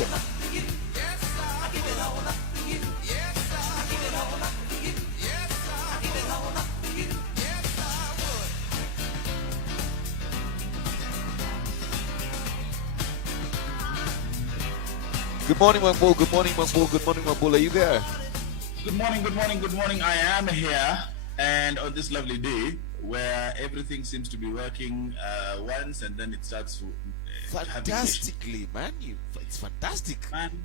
future. Good morning, Wangbo. Good morning, Wangbo. Good morning, Wangbo. Are you there? Good morning, good morning, good morning. I am here, and on this lovely day where everything seems to be working once, and then it starts to fantastically, man. It's fantastic, man.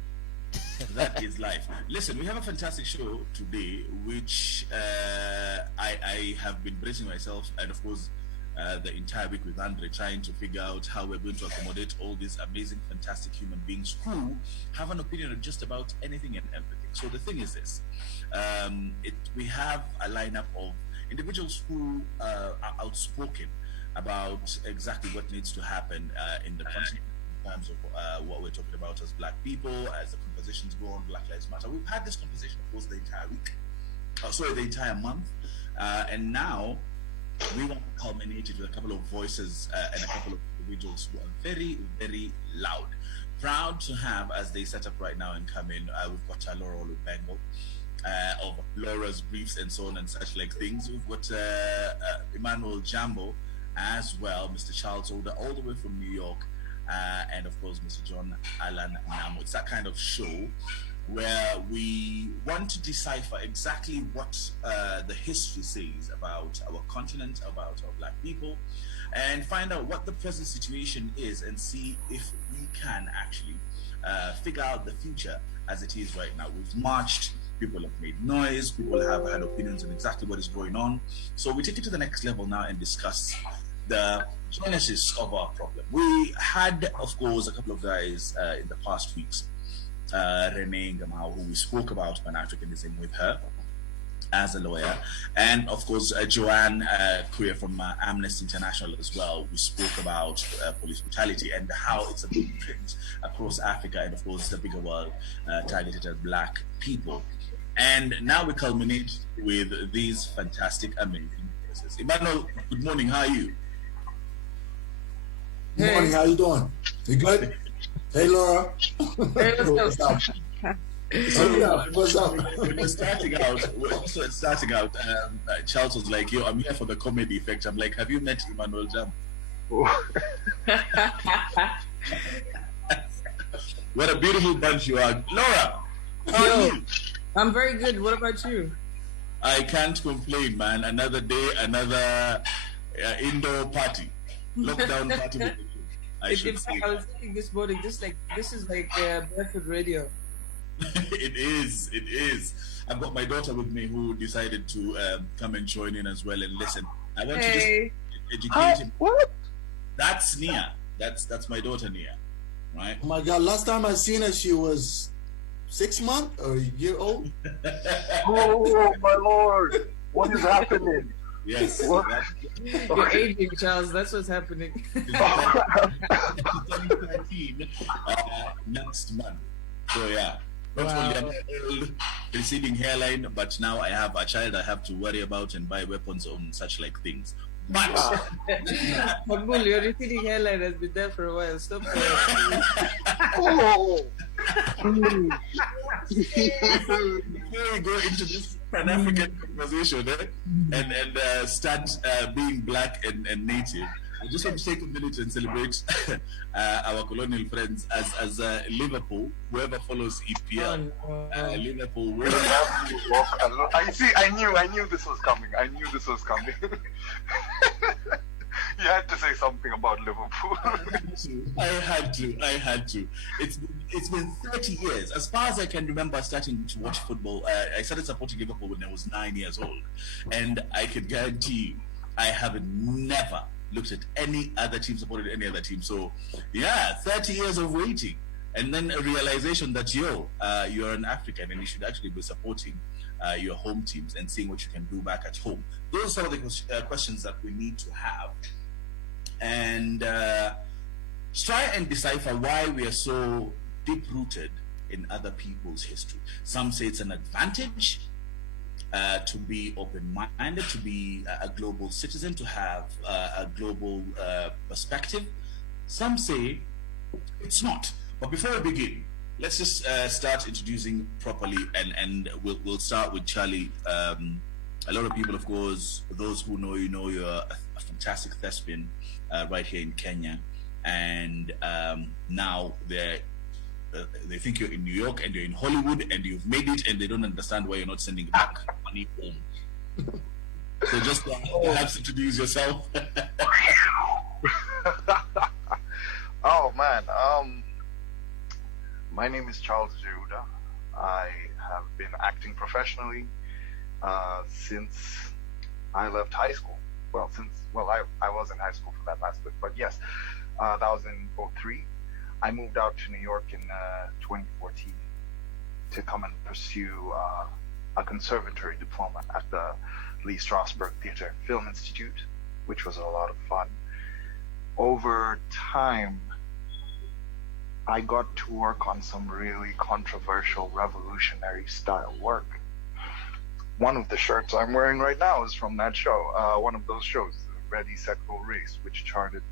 That is life. Listen, we have a fantastic show today, which I have been bracing myself, and of course, the entire week with Andre, trying to figure out how we're going to accommodate all these amazing, fantastic human beings who have an opinion on just about anything and everything. So the thing is this: we have a lineup of individuals who are outspoken about exactly what needs to happen in the country in terms of what we're talking about as Black people, as the conversations go on, Black Lives Matter. We've had this conversation, of course, the entire week, the entire month, and now we want to culminate it with a couple of voices and a couple of individuals who are very, very loud. Proud to have, as they set up right now and come in, we've got Laura Walubengo of Laura's Briefs and so on and such like things. We've got Emmanuel Jambo as well, Mr. Charles Ouda, all the way from New York, and of course Mr. John Allan Namu. It's that kind of show where we want to decipher exactly what the history says about our continent, about our Black people, and find out what the present situation is and see if we can actually figure out the future as it is right now. We've marched, people have made noise, people have had opinions on exactly what is going on. So we take it to the next level now and discuss the genesis of our problem. We had, of course, a couple of guys in the past weeks, Renee Ngamau, who we spoke about Pan-Africanism with her as a lawyer, and of course Joanne Queer from Amnesty International as well. We spoke about police brutality and how it's a big trend across Africa and of course the bigger world targeted at Black people. And now we culminate with these fantastic, amazing voices. Emmanuel, good morning, how are you? Good morning, how you doing? You good? Hey, Laura. Hey, what's up? What's up? When we're starting out, Charles was like, yo, I'm here for the comedy effect. I'm like, have you met Emmanuel Jam? What a beautiful bunch you are. Laura, how are you? I'm very good. What about you? I can't complain, man. Another day, another indoor party. Lockdown party with the kids. I was thinking this morning, this is like Barefoot Radio. It is. I've got my daughter with me who decided to come and join in as well and listen. I want to just educate him. What? That's Nia. That's my daughter Nia, right? Oh my God! Last time I seen her, she was 6 months or a year old. Oh my Lord! What is happening? Yes. You're aging, Charles. That's what's happening. 13, next month. So yeah. Not only am I old, receding hairline, but now I have a child I have to worry about and buy weapons on such like things. But Magul, your receding hairline has been there for a while. Stop there. Oh. Before we go into this Pan-African conversation and start being Black and native, I just want to take a minute and celebrate our colonial friends as Liverpool, whoever follows EPL. Liverpool. I see. I knew this was coming. You had to say something about Liverpool. I had to. It's been 30 years. As far as I can remember starting to watch football, I started supporting Liverpool when I was 9 years old. And I can guarantee you, I have never looked at any other team, supported any other team. So yeah, 30 years of waiting. And then a realization that you're an African and you should actually be supporting your home teams and seeing what you can do back at home. Those are some of the questions that we need to have. And try and decipher why we are so deep-rooted in other people's history. Some say it's an advantage to be open-minded, to be a global citizen, to have a global perspective. Some say it's not. But before we begin, let's just start introducing properly, and we'll start with Charlie. A lot of people, of course, those who know you're a fantastic thespian right here in Kenya, and now they think you're in New York and you're in Hollywood and you've made it, and they don't understand why you're not sending back money home. So just perhaps introduce yourself. Oh man, my name is Charles Ouda. I have been acting professionally since I left high school. I was in high school for that last bit, but yes, that was in '03. I moved out to New York in 2014 to come and pursue a conservatory diploma at the Lee Strasberg Theater and Film Institute, which was a lot of fun. Over time, I got to work on some really controversial revolutionary style work. One of the shirts I'm wearing right now is from that show, one of those shows, Ready, Set, Go, Race, which charted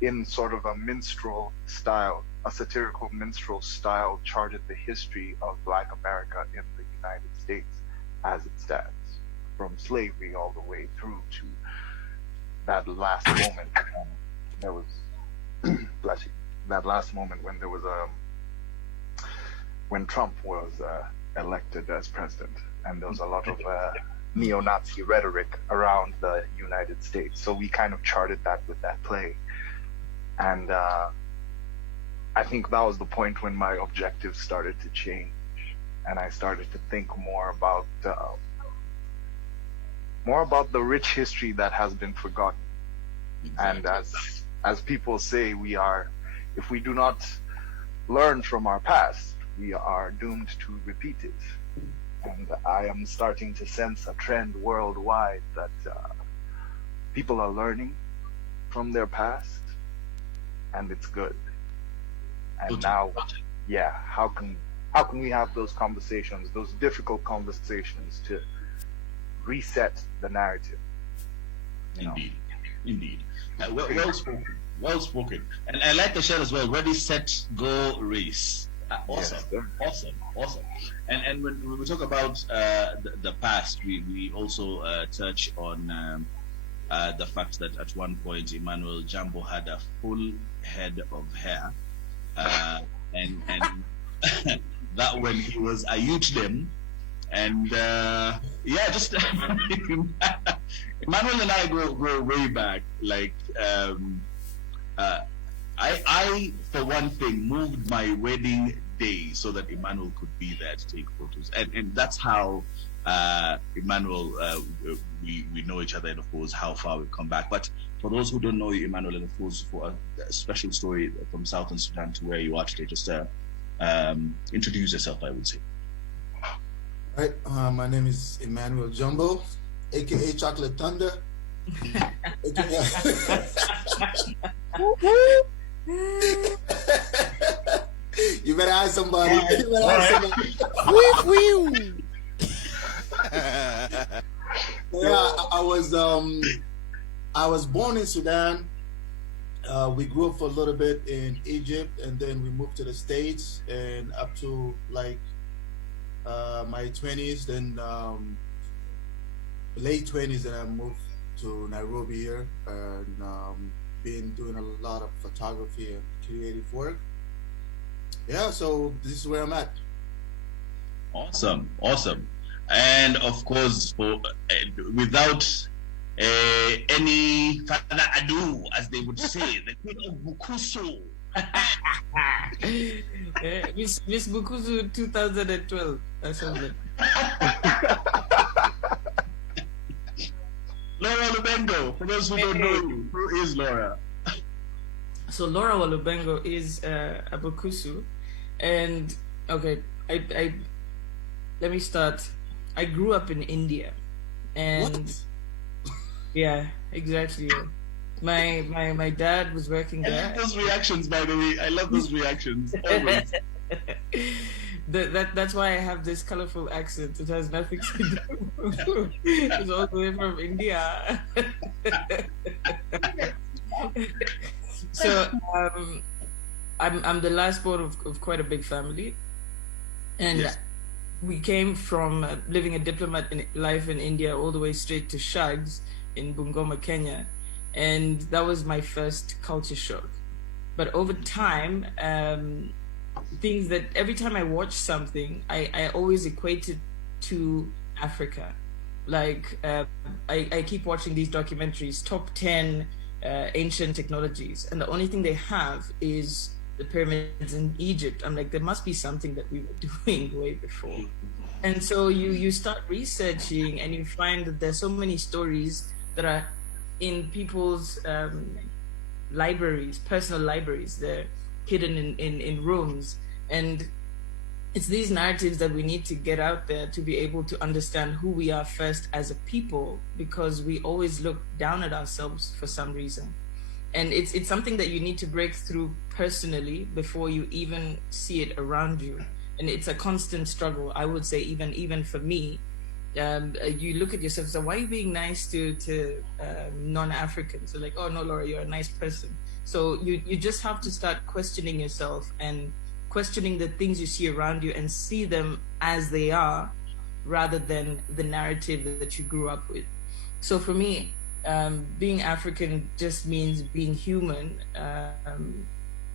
in sort of a minstrel style, a satirical minstrel style, charted the history of Black America in the United States as it stands, from slavery all the way through to that last moment. There was, bless you, that last moment when there was when Trump was elected as president, and there was a lot of neo-Nazi rhetoric around the United States. So we kind of charted that with that play. And I think that was the point when my objectives started to change, and I started to think more about the rich history that has been forgotten. Exactly. And as people say, if we do not learn from our past, we are doomed to repeat it. And I am starting to sense a trend worldwide that people are learning from their past, and it's good. And now, how can we have those conversations, those difficult conversations, to reset the narrative? Indeed. Well spoken. And I like the show as well. Ready, set, go, race. Awesome. Yes, awesome. And when we talk about the past, we also touch on the fact that at one point Emmanuel Jambo had a full head of hair, and that when he was a youth then, and just Emmanuel and I go way back. Like I for one thing moved my wedding day so that Emmanuel could be there to take photos, and that's how Emmanuel we know each other, and of course how far we've come back. But for those who don't know you, Emmanuel, and of course for a special story from Southern Sudan to where you are today, just introduce yourself, I would say. All right, my name is Emmanuel Jambo, aka Chocolate Thunder. You better ask somebody. I was born in Sudan. We grew up for a little bit in Egypt, and then we moved to the States, and up to like my 20s, then late 20s, and I moved to Nairobi here, and been doing a lot of photography and creative work. Yeah, so this is where I'm at. Awesome. And of course, without any further ado, as they would say, the queen of Bukusu. Miss Bukusu 2012 or something. Laura Walubengo, for those who don't know you, who is Laura? So Laura Walubengo is a Bukusu, and okay, I let me start. I grew up in India, and What? yeah, exactly. My dad was working there. I love those reactions, by the way. I love those reactions always. That's why I have this colorful accent. It has nothing to do. It's all the way from India. So I'm the last born of quite a big family, and Yes. we came from living a diplomat life in India all the way straight to Shags in Bungoma, Kenya, and that was my first culture shock. But over time, things that every time I watch something, I always equate it to Africa. Like I keep watching these documentaries, top 10 ancient technologies, and the only thing they have is the pyramids in Egypt. I'm like, there must be something that we were doing way before. And so you start researching, and you find that there's so many stories that are in people's libraries, personal libraries. They're hidden in rooms, and it's these narratives that we need to get out there to be able to understand who we are first as a people, because we always look down at ourselves for some reason. And it's something that you need to break through personally before you even see it around you. And it's a constant struggle, I would say, even for me. You look at yourself and say, why are you being nice to non-Africans? They're like, oh no, Laura, you're a nice person. So you just have to start questioning yourself and questioning the things you see around you and see them as they are, rather than the narrative that you grew up with. So for me, being African just means being human,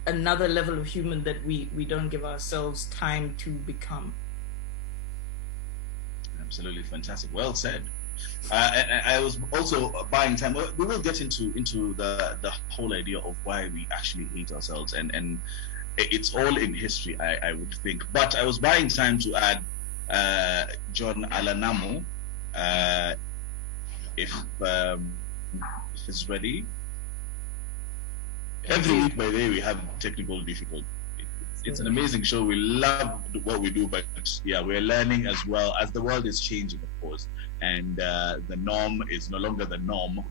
another level of human that we don't give ourselves time to become. Absolutely fantastic. Well said. I was also buying time. We will get into the whole idea of why we actually hate ourselves, and it's all in history, I would think. But I was buying time to add John Allan Namu, if it's ready. Every week, by the way, we have technical difficulties. It's an amazing show. We love what we do, but yeah, we're learning as well as the world is changing, of course, and the norm is no longer the norm,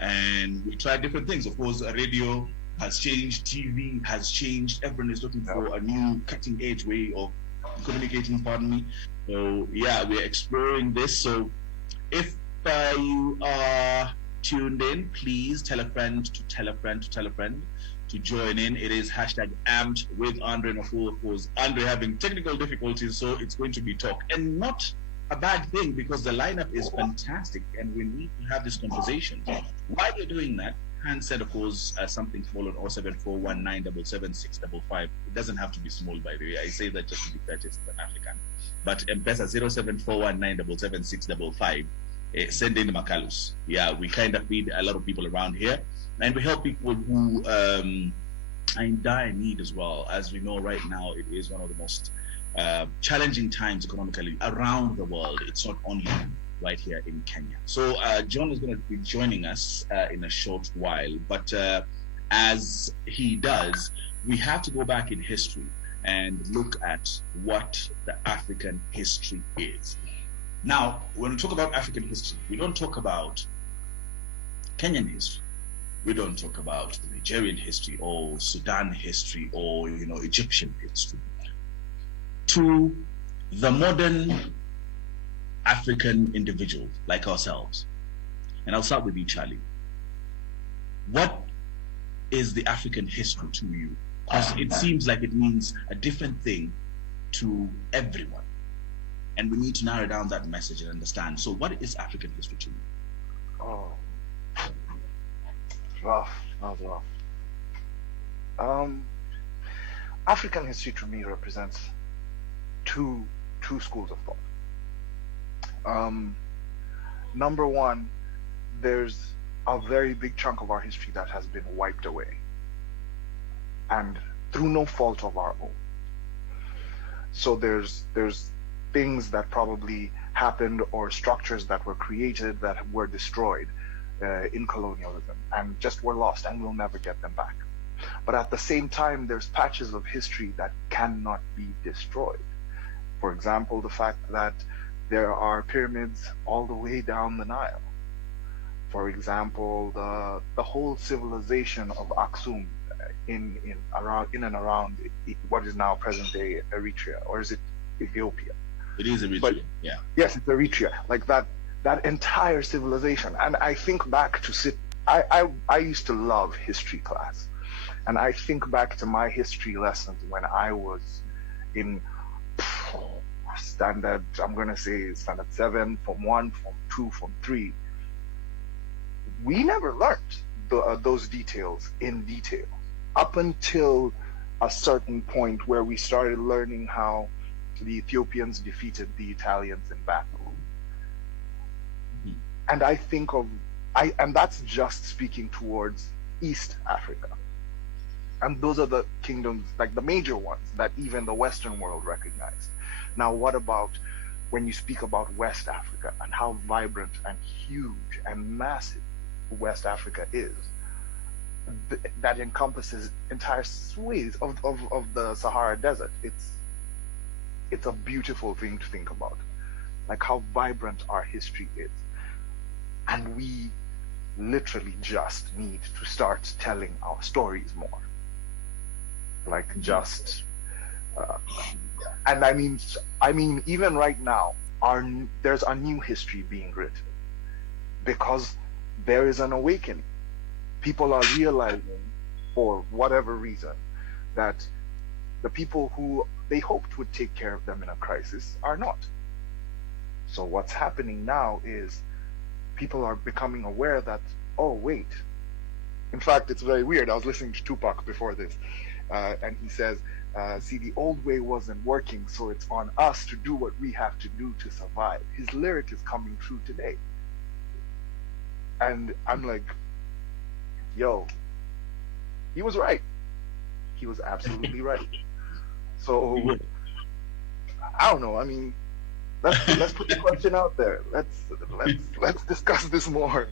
and we try different things. Of course, radio has changed, TV has changed. Everyone is looking for a new cutting-edge way of communicating. Pardon me. So yeah, we're exploring this. So if you are tuned in, please tell a friend to tell a friend to tell a friend to join in. It is #amped with Andre, and of course Andre having technical difficulties, so it's going to be talk, and not a bad thing, because the lineup is fantastic and we need to have this conversation. While you're doing that, handset, of course, something small on 0741977655. It doesn't have to be small, by the way. I say that just to be courteous to an African. But M-Pesa 0741977655. Send in Macalus. Yeah, we kind of feed a lot of people around here, and we help people who are in dire need as well. As we know right now, it is one of the most challenging times economically around the world. It's not only right here in Kenya. So John is going to be joining us in a short while, but as he does, we have to go back in history and look at what the African history is. Now, when we talk about African history, we don't talk about Kenyan history. We don't talk about Nigerian history or Sudan history or, Egyptian history. To the modern African individual like ourselves, and I'll start with you, Charlie. What is the African history to you? Because it seems like it means a different thing to everyone. And we need to narrow down that message and understand. So what is African history to you? Oh, rough. That was rough. African history to me represents two schools of thought. Number one, there's a very big chunk of our history that has been wiped away, and through no fault of our own. So there's things that probably happened, or structures that were created that were destroyed in colonialism and just were lost, and we'll never get them back. But at the same time, there's patches of history that cannot be destroyed. For example, the fact that there are pyramids all the way down the Nile. For example, the whole civilization of Aksum in and around what is now present-day Eritrea, or is it Ethiopia? It is Eritrea, But, yeah. Yes, it's Eritrea. Like that entire civilization. And I think back to I used to love history class. And I think back to my history lessons when I was in standard, I'm going to say standard 7, Form 1, Form 2, Form 3. We never learned those details in detail up until a certain point where we started learning how the Ethiopians defeated the Italians in battle. And I think and that's just speaking towards East Africa. And those are the kingdoms, like the major ones that even the Western world recognized. Now, what about when you speak about West Africa and how vibrant and huge and massive West Africa is? That encompasses entire swathes of the Sahara Desert. It's a beautiful thing to think about, like how vibrant our history is. And we literally just need to start telling our stories more. Like just, and I mean, even right now, there's a new history being written because there is an awakening. People are realizing, for whatever reason, that the people who they hoped would take care of them in a crisis are not. So what's happening now is people are becoming aware that, oh, wait. In fact, it's very weird. I was listening to Tupac before this, and he says, see, the old way wasn't working, so it's on us to do what we have to do to survive. His lyric is coming true today. And I'm like, yo, he was right. He was absolutely right. So, I don't know. I mean, let's put the question out there. Let's discuss this more.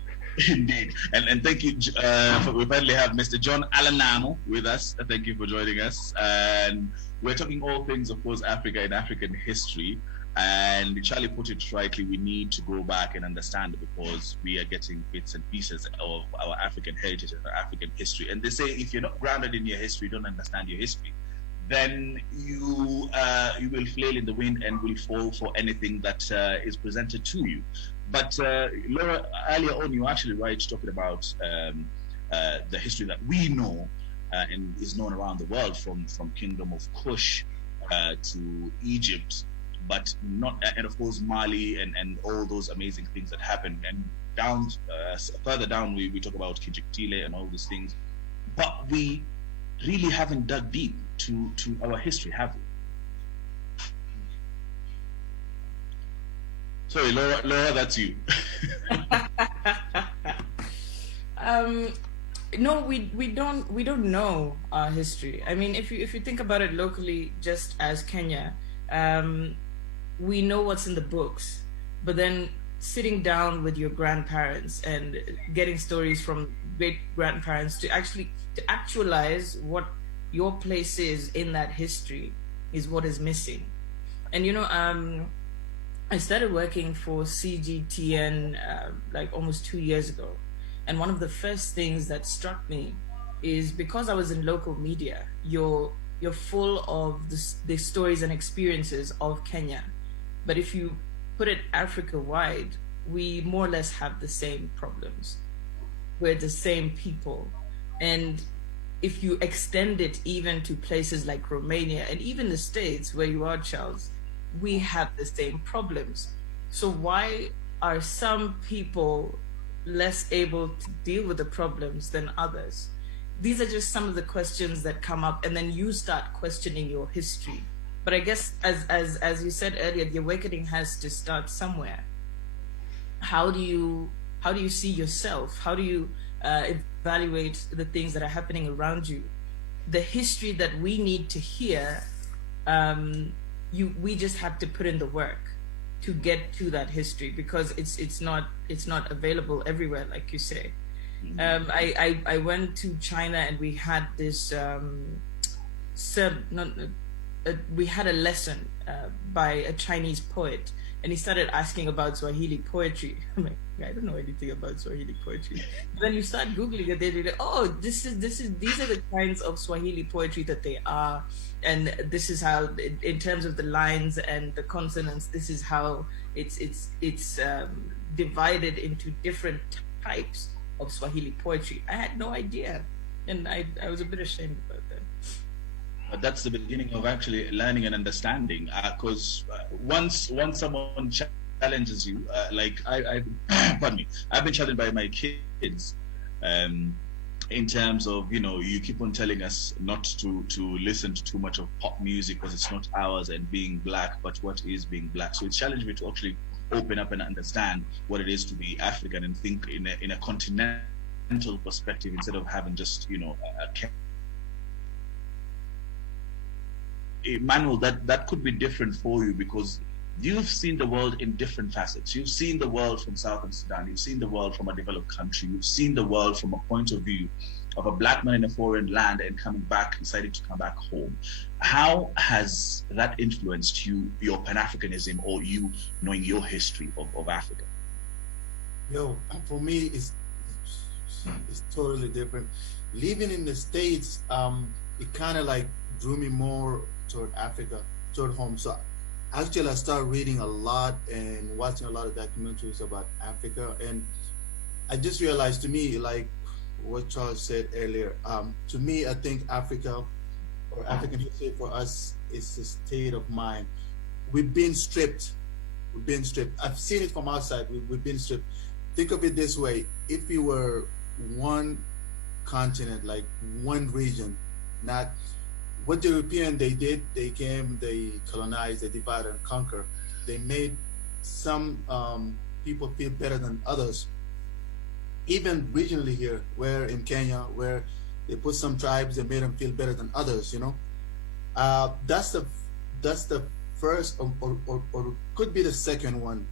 Indeed, and thank you. We finally have Mr. John Allan Namu with us. Thank you for joining us. And we're talking all things, of course, Africa and African history. And Charlie put it rightly, we need to go back and understand it because we are getting bits and pieces of our African heritage and our African history. And they say if you're not grounded in your history, you don't understand your history, then you will flail in the wind and will fall for anything that is presented to you. But Laura, earlier on, you were actually right talking about the history that we know and is known around the world from Kingdom of Kush to Egypt, but not, and of course Mali and all those amazing things that happened. And down further down, we talk about Kijktile and all these things, but we really haven't dug deep to our history, have we? Sorry, Laura, that's you. No, we don't know our history. I mean, if you think about it locally, just as Kenya, we know what's in the books, but then sitting down with your grandparents and getting stories from great grandparents to actualize what your place is in that history is what is missing. And I started working for CGTN like almost 2 years ago. And one of the first things that struck me is because I was in local media, you're full of the stories and experiences of Kenya. But if you put it Africa-wide, we more or less have the same problems. We're the same people. And if you extend it even to places like Romania and even the States where you are, Charles, we have the same problems. So why are some people less able to deal with the problems than others? These are just some of the questions that come up, and then you start questioning your history. But I guess as you said earlier, the awakening has to start somewhere. How do you see yourself? How do you evaluate the things that are happening around you? The history that we need to hear, we just have to put in the work to get to that history, because it's not available everywhere, like you say. I went to China and we had this we had a lesson by a Chinese poet, and he started asking about Swahili poetry. I'm like, I don't know anything about Swahili poetry. Then you start Googling it, they're like, oh, these are the kinds of Swahili poetry that they are, and this is how, in terms of the lines and the consonants, this is how it's divided into different types of Swahili poetry. I had no idea. and I was a bit ashamed about that. But that's the beginning of actually learning and understanding. Because once someone challenges you, like I pardon me, I've been challenged by my kids. In terms of, you keep on telling us not to listen to too much of pop music because it's not ours, and being black, but what is being black? So it's challenged me to actually open up and understand what it is to be African, and think in a continental perspective, instead of having just Emmanuel, that could be different for you, because you've seen the world in different facets. You've seen the world from Southern Sudan. You've seen the world from a developed country. You've seen the world from a point of view of a black man in a foreign land and deciding to come back home. How has that influenced your Pan-Africanism, or you knowing your history of Africa? For me, it's totally different. Living in the States, it kind of like drew me more toward Africa, toward home. So actually, I started reading a lot and watching a lot of documentaries about Africa, and I just realized, to me, like what Charles said earlier, to me, I think Africa, or African history for us, is a state of mind. We've been stripped. I've seen it from outside. We've been stripped. Think of it this way: if we were one continent, like one region, not what the European they did, they came, they colonized, they divided and conquered. They made some people feel better than others. Even regionally here, where in Kenya, where they put some tribes, they made them feel better than others. That's the first, or could be the second one.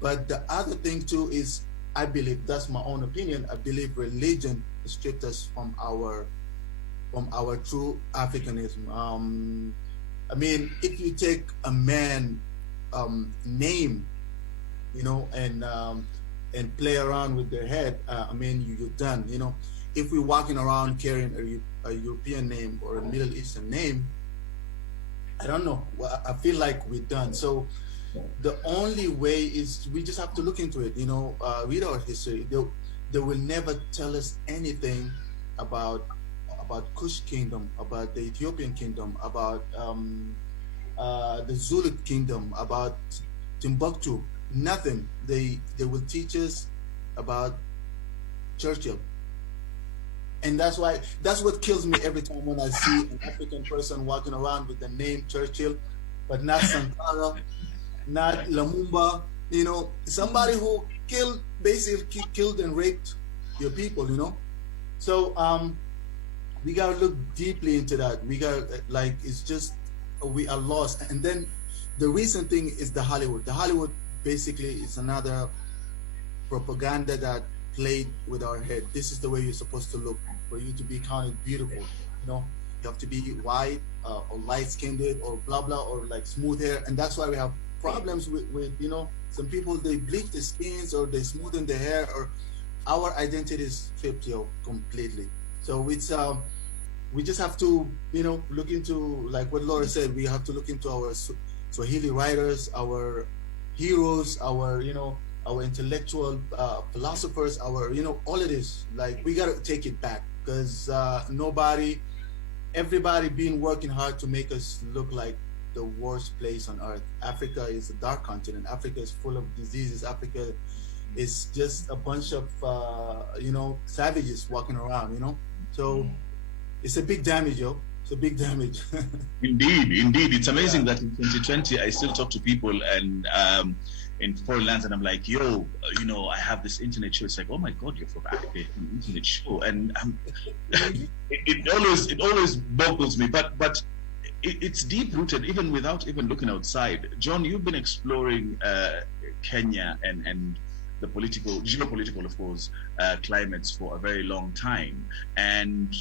But the other thing too is, I believe, that's my own opinion, I believe religion stripped us from our true Africanism. I mean, if you take a man name, and play around with their head, I mean, you're done. If we're walking around carrying a European name or a Middle Eastern name, I don't know. I feel like we're done. So the only way is we just have to look into it. Read our history. They will never tell us anything about Kush Kingdom, about the Ethiopian Kingdom, about the Zulu Kingdom, about Timbuktu. Nothing. They will teach us about Churchill, and that's what kills me every time when I see an African person walking around with the name Churchill, but not Sankara, not Lumumba. Somebody who basically killed and raped your people. So we gotta look deeply into that. We gotta, it's just, we are lost. And then the recent thing is the Hollywood. The Hollywood basically is another propaganda that played with our head. This is the way you're supposed to look for you to be counted beautiful. You have to be white or light-skinned or blah blah, or like smooth hair, and that's why we have problems with some people. They bleach their skins or they smoothen their hair, or our identity is stripped completely. So it's we just have to look into, like what Laura said, we have to look into our Swahili writers, our heroes, our our intellectual philosophers, our all of this. Like, we gotta take it back, because everybody been working hard to make us look like the worst place on earth. Africa is a dark continent. Africa is full of diseases. Africa is just a bunch of savages walking around. So it's a big damage, It's a big damage. Indeed. It's amazing that in 2020 I still talk to people and in foreign lands, and I'm like, I have this internet show. It's like, oh my God, you're from Africa, an internet show, and it always boggles me. But it's deep rooted, even without even looking outside. John, you've been exploring Kenya and the geopolitical, of course, climates for a very long time, and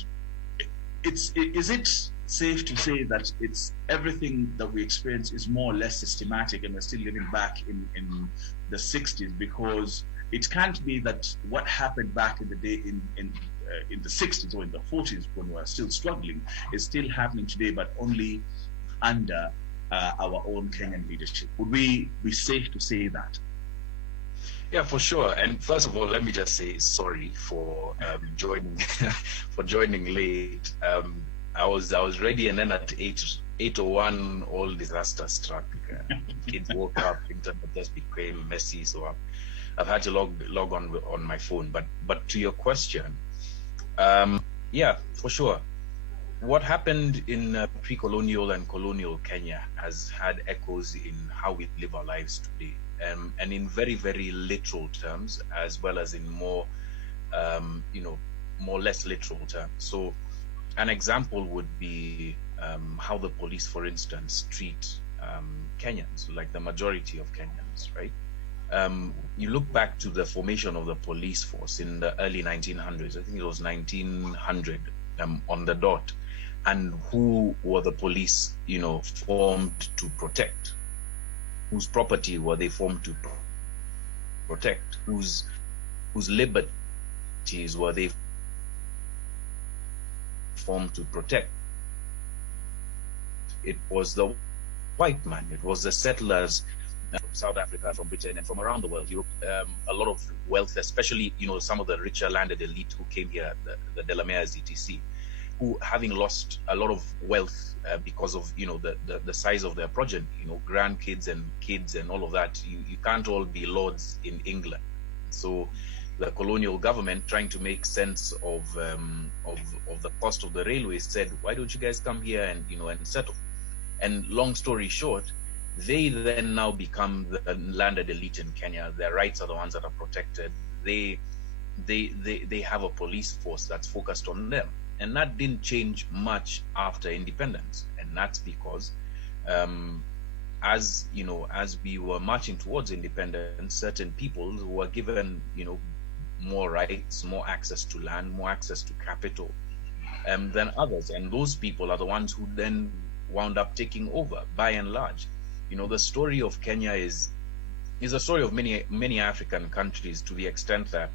is it safe to say that it's everything that we experience is more or less systematic, and we're still living back in the 60s? Because it can't be that what happened back in the day in the 60s or in the 40s, when we were still struggling, is still happening today, but only under our own Kenyan leadership. Would we be safe to say that? Yeah, for sure. And first of all, let me just say sorry for joining for joining late. I was ready, and then at 8:01, all disaster struck. Kids woke up, internet just became messy, so I've had to log on my phone. But to your question, yeah, for sure. What happened in pre-colonial and colonial Kenya has had echoes in how we live our lives today, and in very, very literal terms, as well as in more, more less literal terms. So, an example would be how the police, for instance, treat Kenyans, like the majority of Kenyans, right? You look back to the formation of the police force in the early 1900s. I think it was 1900 on the dot. And who were the police, formed to protect? Whose property were they formed to protect? Whose liberties were they formed to protect? It was the white man. It was the settlers from South Africa, from Britain, and from around the world. Europe, a lot of wealth, especially some of the richer landed elite who came here, the Delameres, etc., who, having lost a lot of wealth because of the size of their progeny, grandkids and kids and all of that, you can't all be lords in England. So the colonial government, trying to make sense of the cost of the railways, said, why don't you guys come here and and settle? And long story short, they then now become the landed elite in Kenya. Their rights are the ones that are protected. They have a police force that's focused on them. And that didn't change much after independence. And that's because as we were marching towards independence, certain people were given, more rights, more access to land, more access to capital than others. And those people are the ones who then wound up taking over, by and large. The story of Kenya is a story of many African countries, to the extent that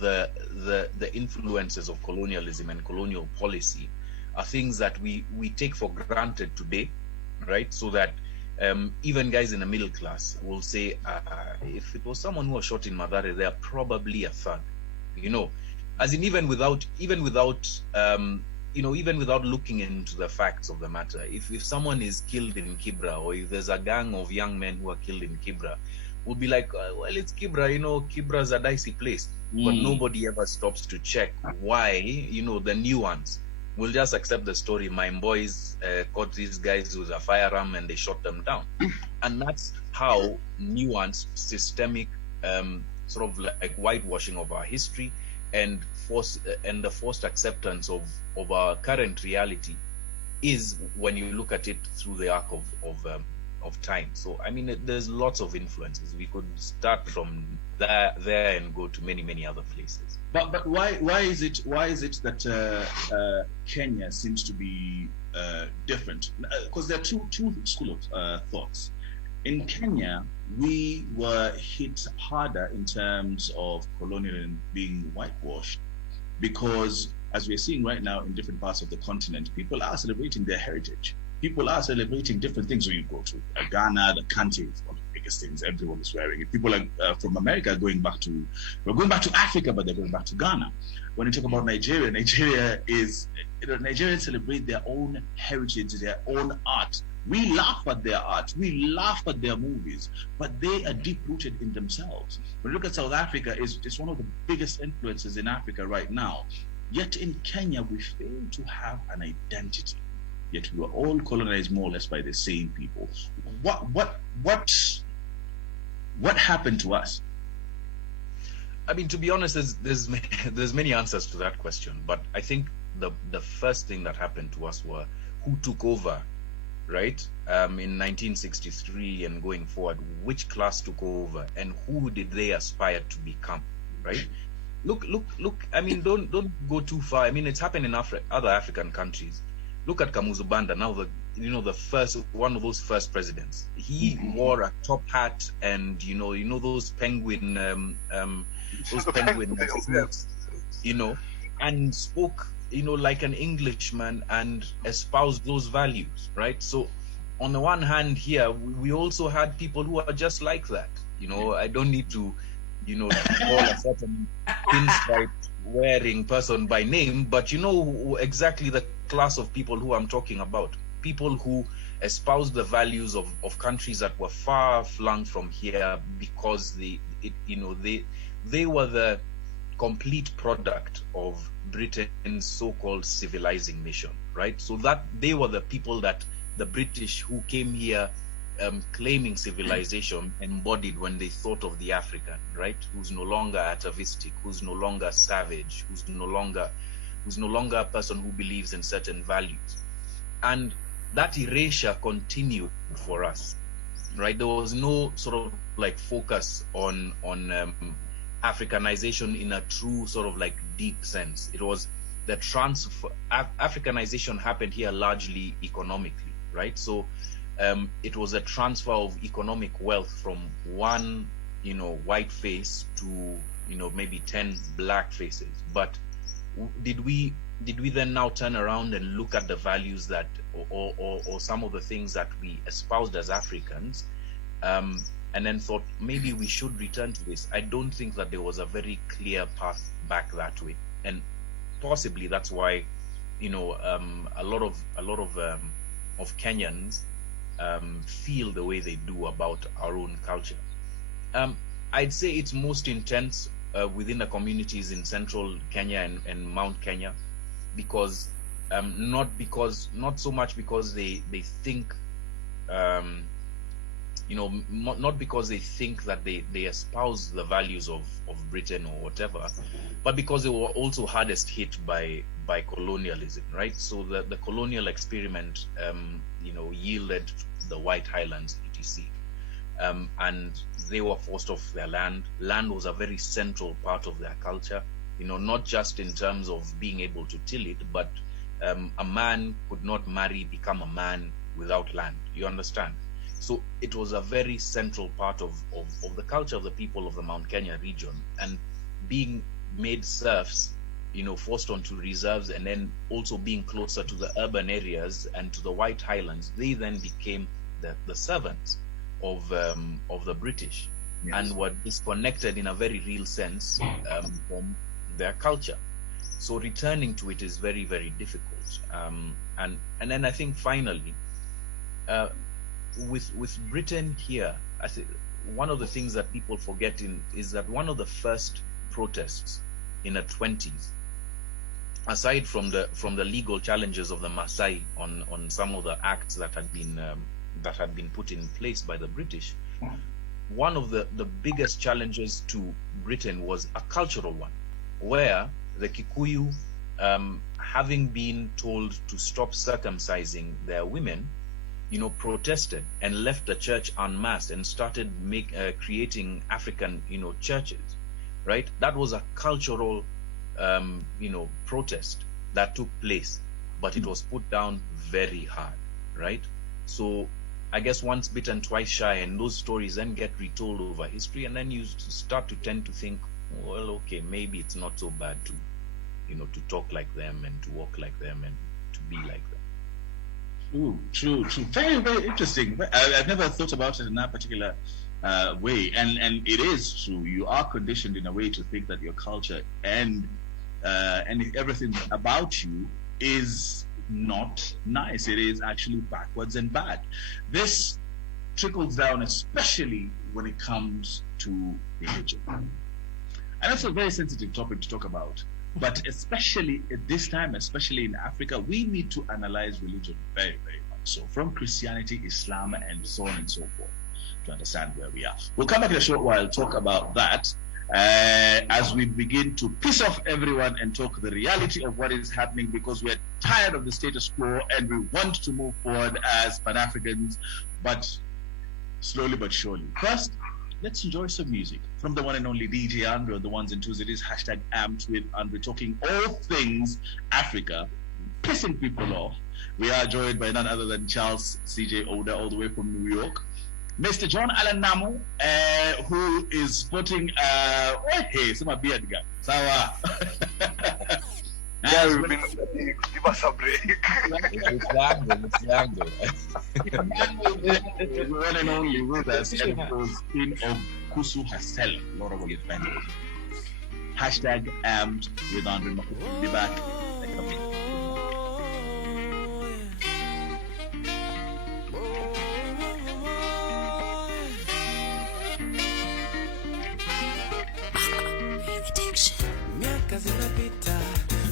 the influences of colonialism and colonial policy are things that we take for granted today, right? So that even guys in the middle class will say, if it was someone who was shot in Mathare, they're probably a thug, as in even without looking into the facts of the matter. If someone is killed in Kibra, or if there's a gang of young men who are killed in Kibra, we'll be like, well, it's Kibra, Kibra's a dicey place. But nobody ever stops to check why, the nuance. We'll just accept the story. My boys caught these guys with a firearm and they shot them down. And that's how nuanced, systemic, sort of like whitewashing of our history and the forced acceptance of our current reality is, when you look at it through the arc of time. So I mean, there's lots of influences. We could start from there and go to many other places. But why is it that Kenya seems to be different? Because there are two school of thoughts. In Kenya, we were hit harder in terms of colonialism being whitewashed, because as we're seeing right now in different parts of the continent, people are celebrating their heritage. People are celebrating different things. When you go to Ghana, the Kante is one of the biggest things everyone is wearing it. People are from America going back to Africa, but they're going back to Ghana. When you talk about Nigeria, Nigerians celebrate their own heritage, their own art. We laugh at their art, we laugh at their movies, but they are deep-rooted in themselves. When you look at South Africa, it's one of the biggest influences in Africa right now. Yet in Kenya, we fail to have an identity. Yet we were all colonized more or less by the same people. What happened to us? I mean, to be honest, there's many answers to that question. But I think the first thing that happened to us were who took over, right? In 1963 and going forward, which class took over and who did they aspire to become, right? Look. I mean, don't go too far. I mean, it's happened in other African countries. Look at Kamuzu Banda, now the first one of those first presidents. He wore a top hat and those penguin and spoke like an Englishman and espoused those values, right? So on the one hand here, we also had people who are just like that, I don't need to, call a certain pinstripe wearing person by name, but you know exactly the class of people who I'm talking about. People who espouse the values of countries that were far flung from here because they were the complete product of Britain's so-called civilizing mission, right? So that they were the people that the British who came here claiming civilization embodied when they thought of the African, right? Who's no longer atavistic, who's no longer savage, who's no longer a person who believes in certain values. And that erasure continued for us, right? There was no sort of like focus on Africanization in a true sort of like deep sense. It was the transfer. Africanization happened here largely economically, right? So it was a transfer of economic wealth from one, white face to, maybe 10 black faces. But did we then now turn around and look at the values that, or some of the things that we espoused as Africans, and then thought maybe we should return to this? I don't think that there was a very clear path back that way, and possibly that's why, a lot of Kenyans feel the way they do about our own culture. I'd say it's most intense within the communities in central Kenya and Mount Kenya, because not so much because they think not because they think that they espouse the values of Britain or whatever, but because they were also hardest hit by colonialism, right? So the colonial experiment yielded the White Highlands, etc. And they were forced off their land. Land was a very central part of their culture, not just in terms of being able to till it, but a man could not become a man without land. You understand? So it was a very central part of the culture of the people of the Mount Kenya region, and being made serfs, forced onto reserves, and then also being closer to the urban areas and to the White Highlands, they then became the servants of the British. Yes. And were disconnected in a very real sense from their culture. So returning to it is very, very difficult. And then I think finally, with Britain here, I think one of the things that people forget is that one of the first protests in the 20s, aside from the legal challenges of the Maasai on some of the acts that had been put in place by the British, one of the biggest challenges to Britain was a cultural one, where the Kikuyu, having been told to stop circumcising their women, protested and left the church en masse and started creating African, churches, right? That was a cultural, protest that took place, but it was put down very hard, right? So I guess once bitten, twice shy, and those stories then get retold over history, and then you start to tend to think, well, okay, maybe it's not so bad to, to talk like them and to walk like them and to be like them. True. Very, very interesting. I've never thought about it in that particular way, and it is true. You are conditioned in a way to think that your culture and everything about you is not nice. It is actually backwards and bad. This trickles down, especially when it comes to religion, and that's a very sensitive topic to talk about. But especially at this time, especially in Africa, we need to analyze religion very, very much so, from Christianity, Islam, and so on and so forth, to understand where we are. We'll come back in a short while, talk about that, as we begin to piss off everyone and talk the reality of what is happening, because we're tired of the status quo and we want to move forward as Pan-Africans, but slowly but surely. First, let's enjoy some music from the one and only DJ Andre, the ones and twos. It is #amped with Andre, talking all things Africa, pissing people off. We are joined by none other than Charles CJ Ouda, all the way from New York. Mr. John Allan Namu, who is sporting, hey, some beard guy. Sawa. Yeah, we've been give us a break. It's Yango. The one and only with us, and of course, Queen of Kusu herself, Laura Walubengo. Hashtag amped with Andre Makuku. Be back. Miaka zinapita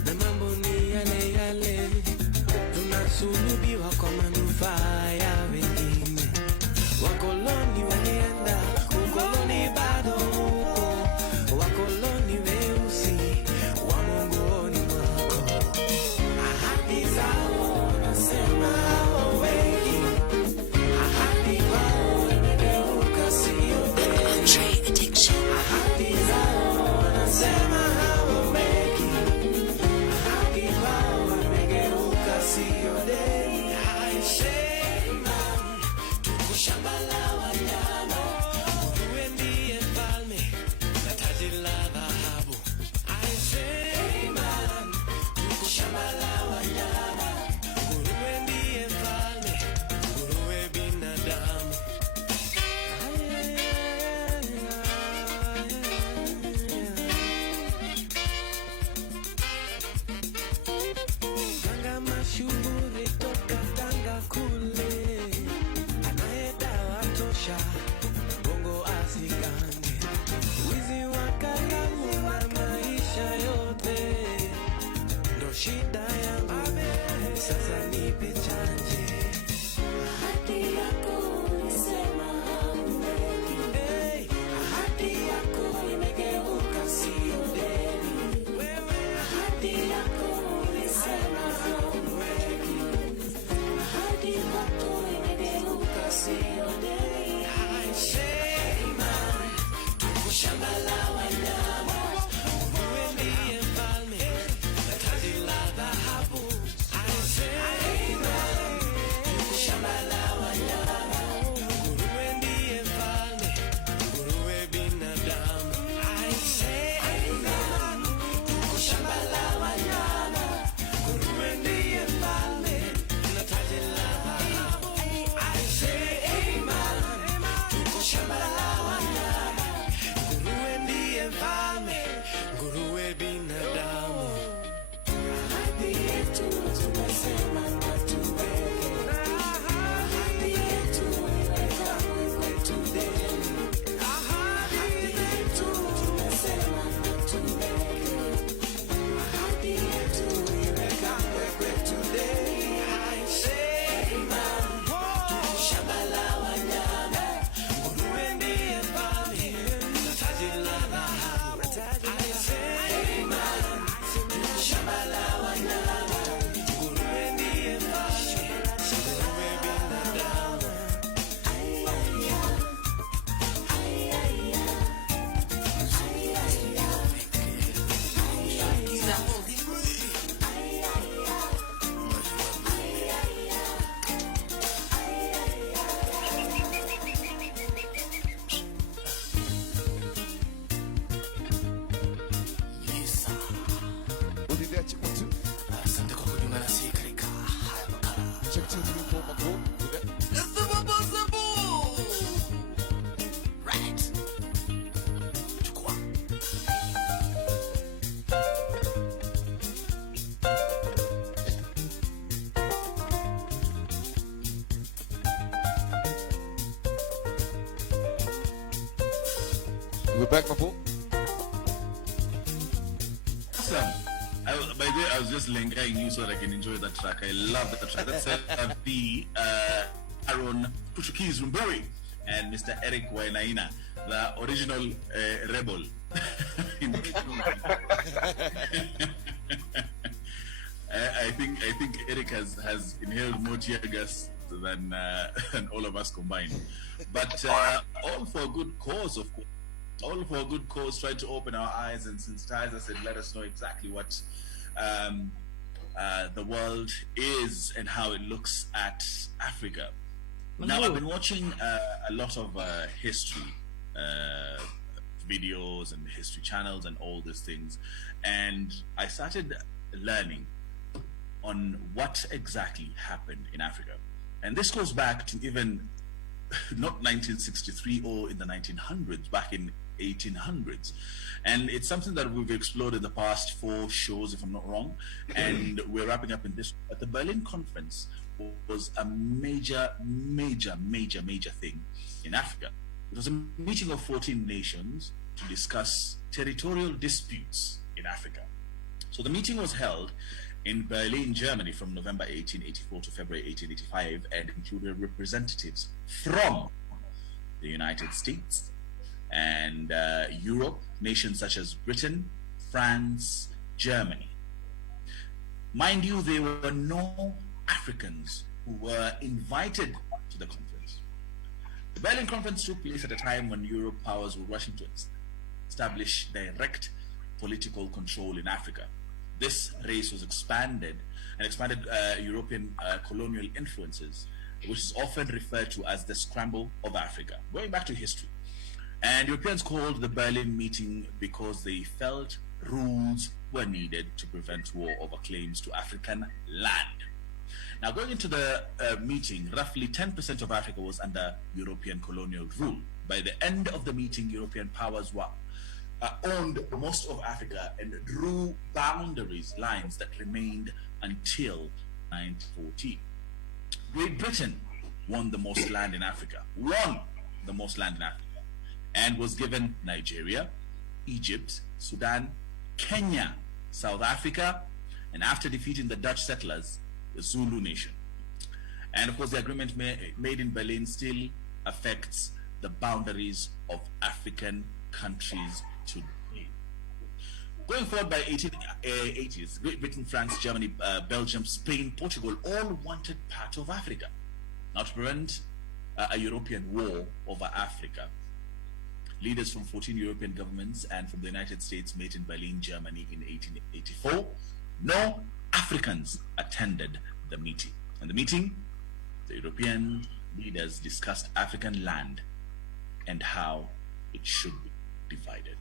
na mambo ni yale yale, tunasulubiwa kwa manufaa ya wengine. Wakoloni walienda, ukoloni bado uko, wakoloni weusi wa mongoni mwako. Ahadi zao nasema hawaweki, ahadi wao imegeuka sio kweli. Ahadi zao nasema hawaweki, ahadi wao imegeuka sio deni. Haisema tuko shamba la wanyama, wewe ndiye mfalme na taji la dhahabu. Haisema tuko shamba la wanyama, wewe ndiye mfalme, wewe binadamu. Ganga mashuhuri toka Tanga kule, anayedawa tosha bongo asikange. Wizi wa kalamu na maisha yote ndo shida yangu, sasa nipe chanje. Ahadi yako ulisema hauweki, ahadi yako imegeuka sio deni. Ahadi yako ulisema hauweki, ahadi yako imegeuka sio deni. Haisema tuko shamba la wanyama, wewe ndiye mfalme na taji la dhahabu. Haisema tuko shamba la wanyama, wewe ndiye mfalme, wewe binadamu. Haisema tuko shamba la wanyama, wewe ndiye mfalme na taji la dhahabu. Haisema tuko shamba la wanyama, wewe ndiye mfalme, wewe binadamu. Ahadi yetu tumesema hatuweki, ahadi yetu iweka kwetu deni. Ahadi yetu tumesema hatuweki, ahadi yetu iweka kwetu deni. Haisema tuko shamba la wanyama, wewe ndiye mfalme na taji la dhahabu. Haisema tuko shamba la wanyama, wewe ndiye mfalme, wewe binadamu. What did that check 1 2? Asante kwa kujiunga nasi katika haya makala. Check 2 3 4 Maku. With that. Right. Chukua. We're back, Maku. Awesome. By the way, I was just lingering you so that I can enjoy that track. I love that track. That's the Aaron Portuguese Rumberi and Mr. Eric Wainaina, the original rebel. I think Eric has inhaled more tear gas than all of us combined. But all for a good cause, of course. All for a good cause, trying to open our eyes and sensitize us and let us know exactly what the world is and how it looks at Africa. Now, I've been watching a lot of history videos and history channels and all these things, and I started learning on what exactly happened in Africa. And this goes back to even not 1963 or in the 1900s, back in 1800s. And it's something that we've explored in the past 4 shows, if I'm not wrong, and we're wrapping up in this. But the Berlin Conference was a major thing in Africa. It was a meeting of 14 nations to discuss territorial disputes in Africa. So the meeting was held in Berlin, Germany from November 1884 to February 1885 and included representatives from the United States and Europe, nations such as Britain, France, Germany. Mind you, there were no Africans who were invited to the conference. The Berlin Conference took place at a time when Europe powers were rushing to establish direct political control in Africa. This race was expanded European colonial influences, which is often referred to as the scramble of Africa, going back to history. And Europeans called the Berlin meeting because they felt rules were needed to prevent war over claims to African land. Now, going into the meeting, roughly 10% of Africa was under European colonial rule. By the end of the meeting, European powers were owned most of Africa and drew lines that remained until 1914. Great Britain won the most land in Africa, and was given Nigeria, Egypt, Sudan, Kenya, South Africa, and after defeating the Dutch settlers, the Zulu nation. And of course, the agreement made in Berlin still affects the boundaries of African countries today. Going forward, by 1880s, Great Britain, France, Germany, Belgium, Spain, Portugal all wanted part of Africa. Now, to prevent a European war over Africa, leaders from 14 European governments and from the United States met in Berlin, Germany in 1884. No Africans attended the meeting. In the meeting, the European leaders discussed African land and how it should be divided.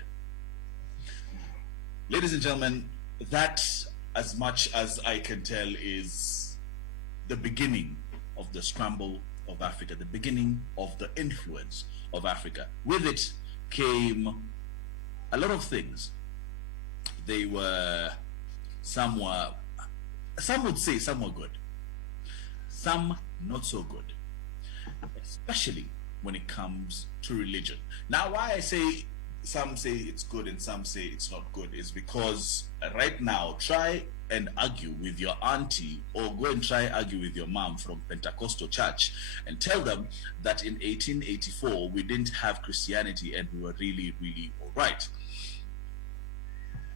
Ladies and gentlemen, that, as much as I can tell, is the beginning of the scramble of Africa, the beginning of the influence of Africa. With it came a lot of things. Some would say some were good, some not so good, especially when it comes to religion. Now, why I say some say it's good and some say it's not good is because right now, try and argue with your auntie or go and try argue with your mom from Pentecostal church and tell them that in 1884 we didn't have Christianity and we were really all right.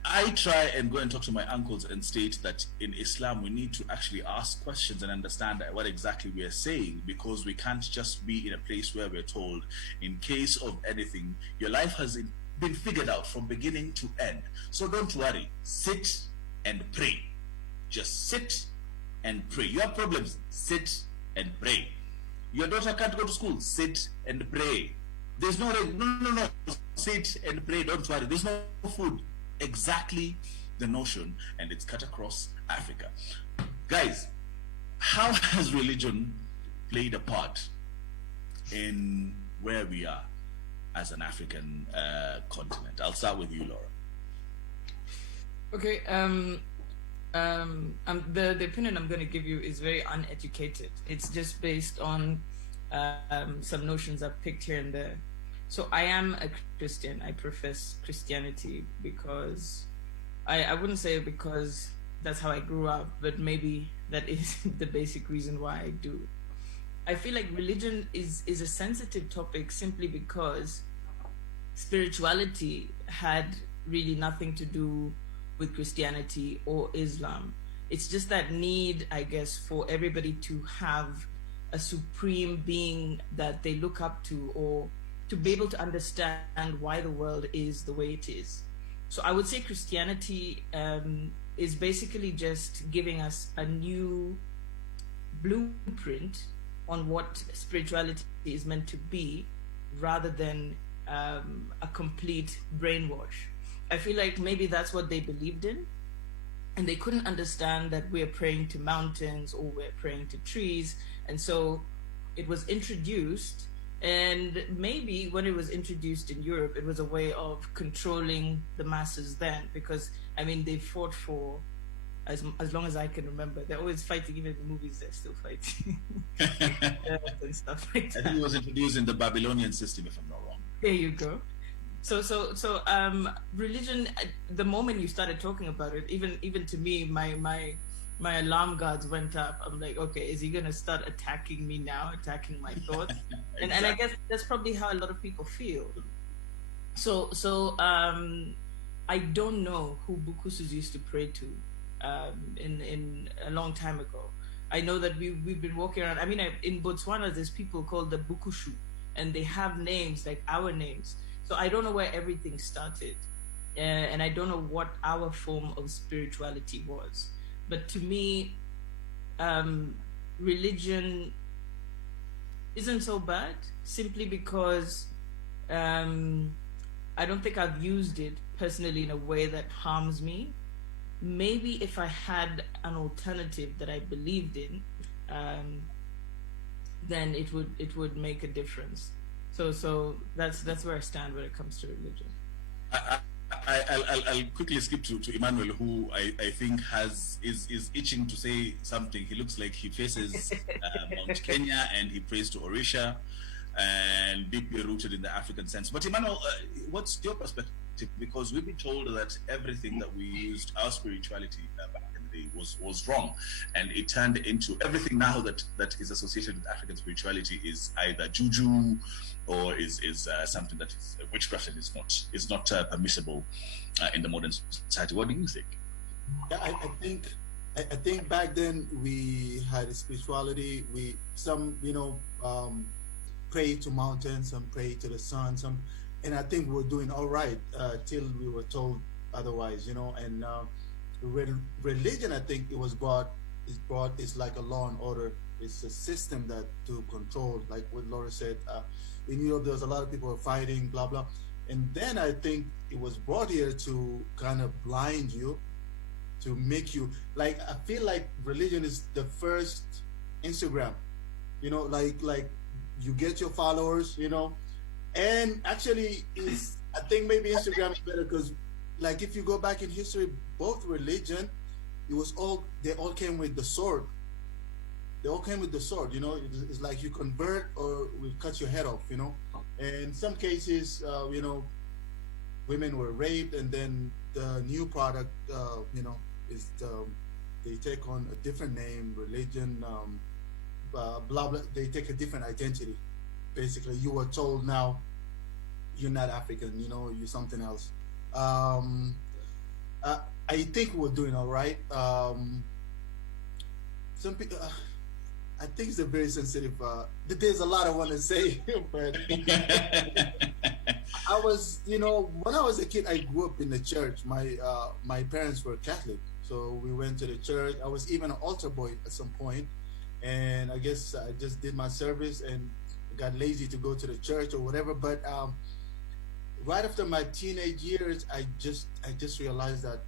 I try and go and talk to my uncles and state that in Islam we need to actually ask questions and understand what exactly we are saying, because we can't just be in a place where we're told, in case of anything, your life has been figured out from beginning to end. So don't worry, sit and pray. Just sit and pray. You have problems, sit and pray. Your daughter can't go to school, sit and pray. There's no, sit and pray, don't worry. There's no food. Exactly the notion, and it's cut across Africa. Guys, how has religion played a part in where we are as an African continent? I'll start with you, Laura. Okay, the opinion I'm going to give you is very uneducated. It's just based on some notions I've picked here and there. So I am a Christian. I profess Christianity because I wouldn't say because that's how I grew up, but maybe that is the basic reason why I do. I feel like religion is a sensitive topic simply because spirituality had really nothing to do with Christianity or Islam. It's just that need, I guess, for everybody to have a supreme being that they look up to, or to be able to understand why the world is the way it is. So I would say Christianity is basically just giving us a new blueprint on what spirituality is meant to be, rather than a complete brainwash. I feel like maybe that's what they believed in, and they couldn't understand that we're praying to mountains or we're praying to trees. And so it was introduced, and maybe when it was introduced in Europe, it was a way of controlling the masses then, because I mean they fought for as long as I can remember. They're always fighting, even in the movies they're still fighting and stuff like I that. think it was introduced in the Babylonian system, if I'm not wrong. There you go. So religion, the moment you started talking about it, even to me, my alarm guards went up. I'm like, okay, is he gonna start attacking me now, attacking my thoughts? And I guess that's probably how a lot of people feel. So I don't know who Bukusus used to pray to in a long time ago. I know that we've been walking around. I mean, in Botswana, there's people called the Bukushu, and they have names like our names. So I don't know where everything started, and I don't know what our form of spirituality was. But to me, religion isn't so bad, simply because I don't think I've used it personally in a way that harms me. Maybe if I had an alternative that I believed in, then it would make a difference. So that's where I stand when it comes to religion. I'll quickly skip to Emmanuel, who I think is itching to say something. He looks like he faces Mount Kenya and he prays to Orisha, and deeply rooted in the African sense. But Emmanuel, what's your perspective? Because we've been told that everything that we used, our spirituality back in the day, was wrong, and it turned into everything now that is associated with African spirituality is either juju or is something that is witchcraft, and is not permissible in the modern society. What do you think? Yeah, I think back then we had a spirituality. Some pray to mountains, some pray to the sun, and I think we were doing all right till we were told otherwise, And religion, I think it's like a law and order. It's a system that to control, like what Laura said. In Europe, there was a lot of people fighting, blah blah, and then I think it was brought here to kind of blind you, to make you like. I feel like religion is the first Instagram, like you get your followers, and actually I think maybe Instagram is better because, like, if you go back in history, both religion, they all came with the sword. They all came with the sword, It's like you convert or we cut your head off, And in some cases, women were raped, and then the new product, is they take on a different name, religion, blah blah. They take a different identity. Basically, you were told now you're not African, you're something else. I think we're doing all right. Some people, I think it's a very sensitive. There's a lot I want to say, but I was, when I was a kid, I grew up in the church. My parents were Catholic, so we went to the church. I was even an altar boy at some point, and I guess I just did my service and got lazy to go to the church or whatever. But right after my teenage years, I just realized that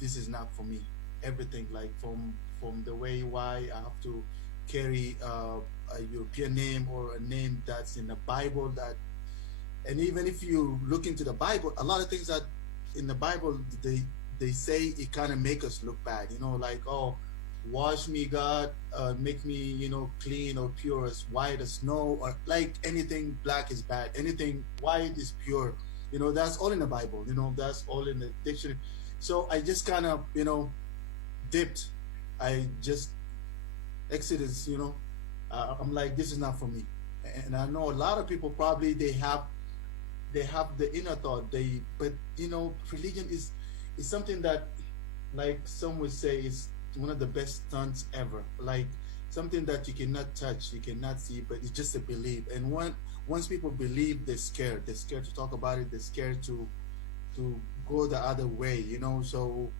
this is not for me. Everything, like from the way why I have to carry a European name or a name that's in the Bible, and even if you look into the Bible, a lot of things that in the Bible they say it kind of make us look bad, like, oh, wash me, God, make me, clean or pure as white as snow, or like anything black is bad, anything white is pure, that's all in the Bible, that's all in the dictionary. So I just kind of, dipped. I just Exodus, I'm like, this is not for me. And I know a lot of people probably they have the inner thought, but religion is something that, like some would say, is one of the best stunts ever. Like something that you cannot touch, you cannot see, but it's just a belief. And once people believe, they're scared. They're scared to talk about it. They're scared to go the other way, So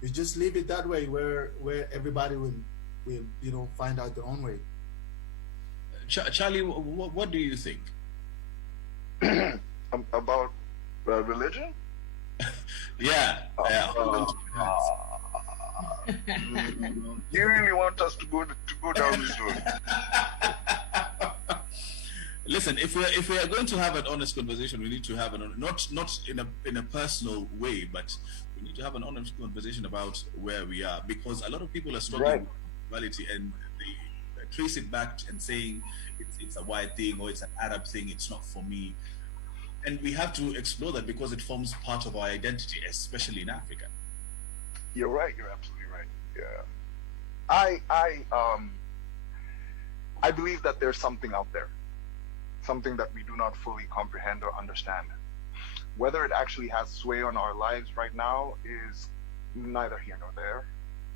you just leave it that way, where everybody will find out their own way. Charlie, what do you think about religion? Yeah, yeah. You really want us to go down this road? Listen, if we are going to have an honest conversation, we need to have not in a personal way, but we need to have an honest conversation about where we are, because a lot of people are struggling Right. with reality, and they trace it back and saying it's a white thing or it's an Arab thing. It's not for me, and we have to explore that because it forms part of our identity, especially in Africa. You're right. You're absolutely right. Yeah. I believe that there's something out there, something that we do not fully comprehend or understand. Whether it actually has sway on our lives right now is neither here nor there,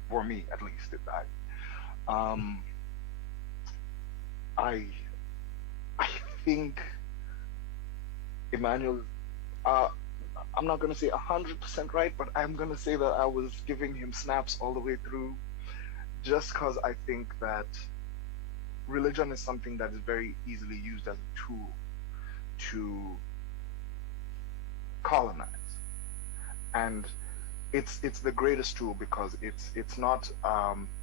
for me at least. Um, I I think Emmanuel. Uh, I'm not going to say 100% right, but I'm going to say that I was giving him snaps all the way through, just because I think that religion is something that is very easily used as a tool to colonize, and it's the greatest tool because it's not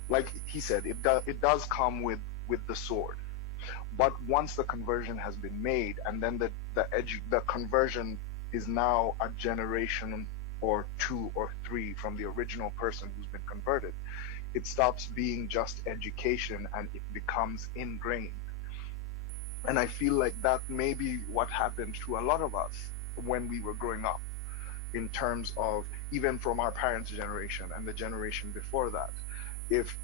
like he said, it does come with the sword, but once the conversion has been made, and then the conversion is now a generation or two or three from the original person who's been converted, it stops being just education and it becomes ingrained. And I feel like that may be what happened to a lot of us when we were growing up, in terms of even from our parents' generation and the generation before that. If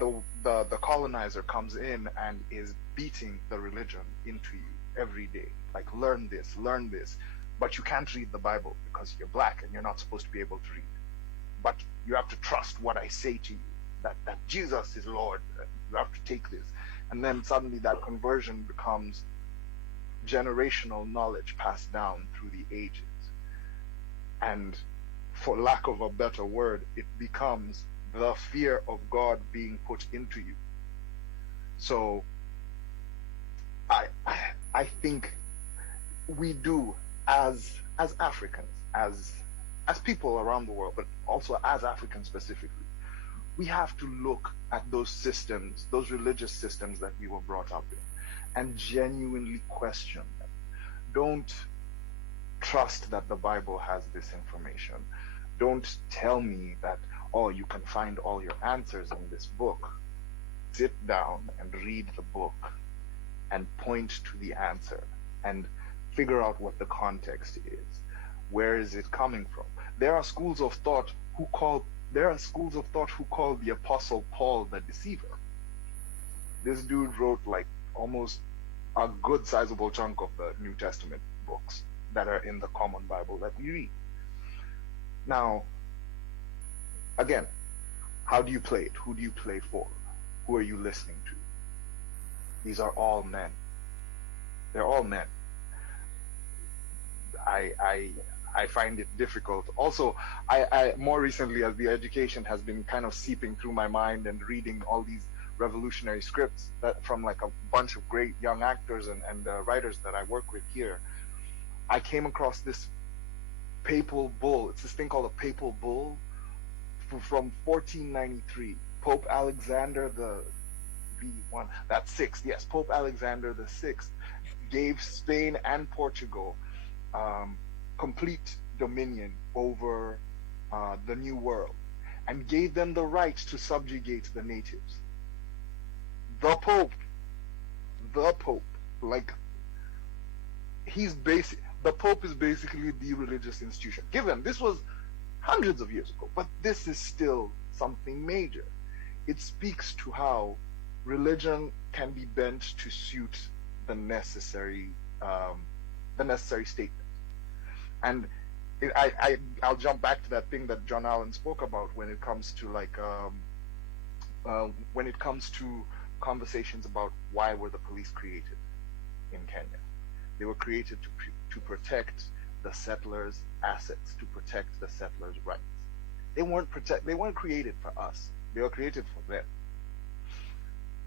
the colonizer comes in and is beating the religion into you every day, like learn this, but you can't read the Bible because you're black and you're not supposed to be able to read. But you have to trust what I say to you, that Jesus is Lord. You have to take this. And then suddenly that conversion becomes generational knowledge passed down through the ages. And for lack of a better word, it becomes the fear of God being put into you. So I think we do, as Africans, as people around the world, but also as Africans specifically, we have to look at those systems, those religious systems that we were brought up in, and genuinely question them. Don't trust that the Bible has this information. Don't tell me that, oh, you can find all your answers in this book. Sit down and read the book and point to the answer and figure out what the context is. Where is it coming from? There are schools of thought who call the Apostle Paul the deceiver. This dude wrote like almost a good sizable chunk of the New Testament books that are in the common Bible that we read. Now, again, how do you play it? Who do you play for? Who are you listening to? These are all men. They're all men. I find it difficult. Also, I more recently, as the education has been kind of seeping through my mind and reading all these revolutionary scripts that from like a bunch of great young actors and writers that I work with here, I came across this papal bull. It's this thing called a papal bull from 1493. Pope Alexander the V1, that's sixth. Yes, Pope Alexander the Sixth gave Spain and Portugal complete dominion over the New World and gave them the right to subjugate the natives. The Pope, like the Pope is basically the religious institution. Given this was hundreds of years ago, but this is still something major. It speaks to how religion can be bent to suit the necessary statement. And I'll jump back to that thing that John Allan spoke about when it comes to when it comes to conversations about why were the police created in Kenya. They were created to protect the settlers' assets, to protect the settlers' rights. They weren't created for us. They were created for them.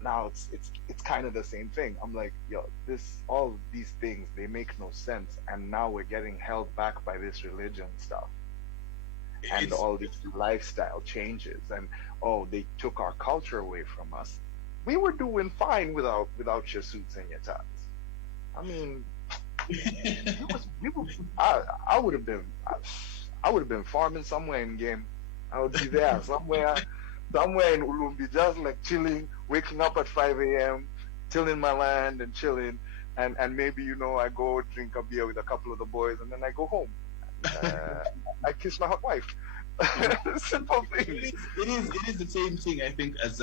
now it's kind of the same thing. I'm like, yo, all these things, they make no sense, and now we're getting held back by this religion stuff and It's- all these lifestyle changes, and oh, they took our culture away from us. We were doing fine without your suits and your ties. I mean, I would have been farming somewhere in game. I would be there somewhere in Ulumbi, just like chilling, waking up at 5 a.m., tilling my land and chilling, and maybe I go drink a beer with a couple of the boys, and then I go home. I kiss my wife. Simple things. It is the same thing, I think, as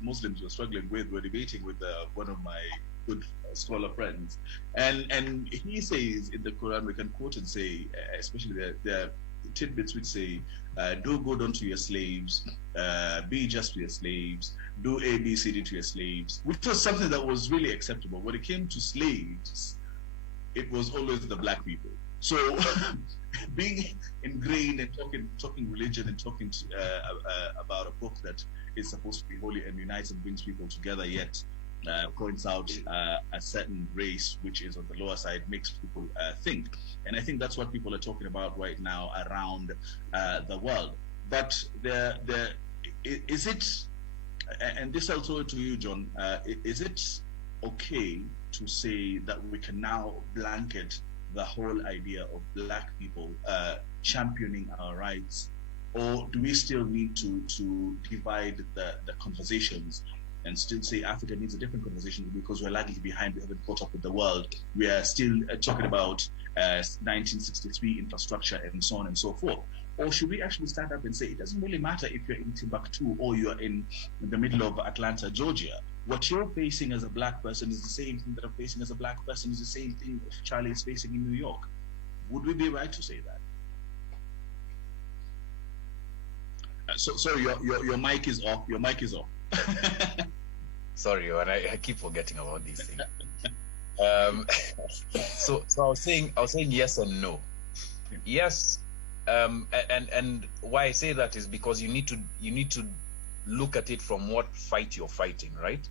Muslims were struggling with. We're debating with one of my good scholar friends, and he says in the Quran, we can quote and say, especially the tidbits which say, do good unto your slaves, be just to your slaves, do A, B, C, D to your slaves, which was something that was really acceptable. When it came to slaves, it was always the black people. So being ingrained and talking religion and talking about a book that is supposed to be holy and unites and brings people together, yet points out a certain race which is on the lower side, makes people think. And I think that's what people are talking about right now around the world. But is it, and this I'll throw it to you, John, is it okay to say that we can now blanket the whole idea of black people championing our rights, or do we still need to divide the conversations and still say Africa needs a different conversation because we're lagging behind, we haven't caught up with the world, we are still talking about 1963 infrastructure and so on and so forth? Or should we actually stand up and say it doesn't really matter if you're in Timbuktu or you're in the middle of Atlanta, Georgia? What you're facing as a black person is the same thing that I'm facing as a black person, is the same thing if Charlie is facing in New York. Would we be right to say that? Sorry, your mic is off. Your mic is off. Sorry, I keep forgetting about these things. So I was saying yes and no. Yes, and why I say that is because you need to look at it from what fight you're fighting, right?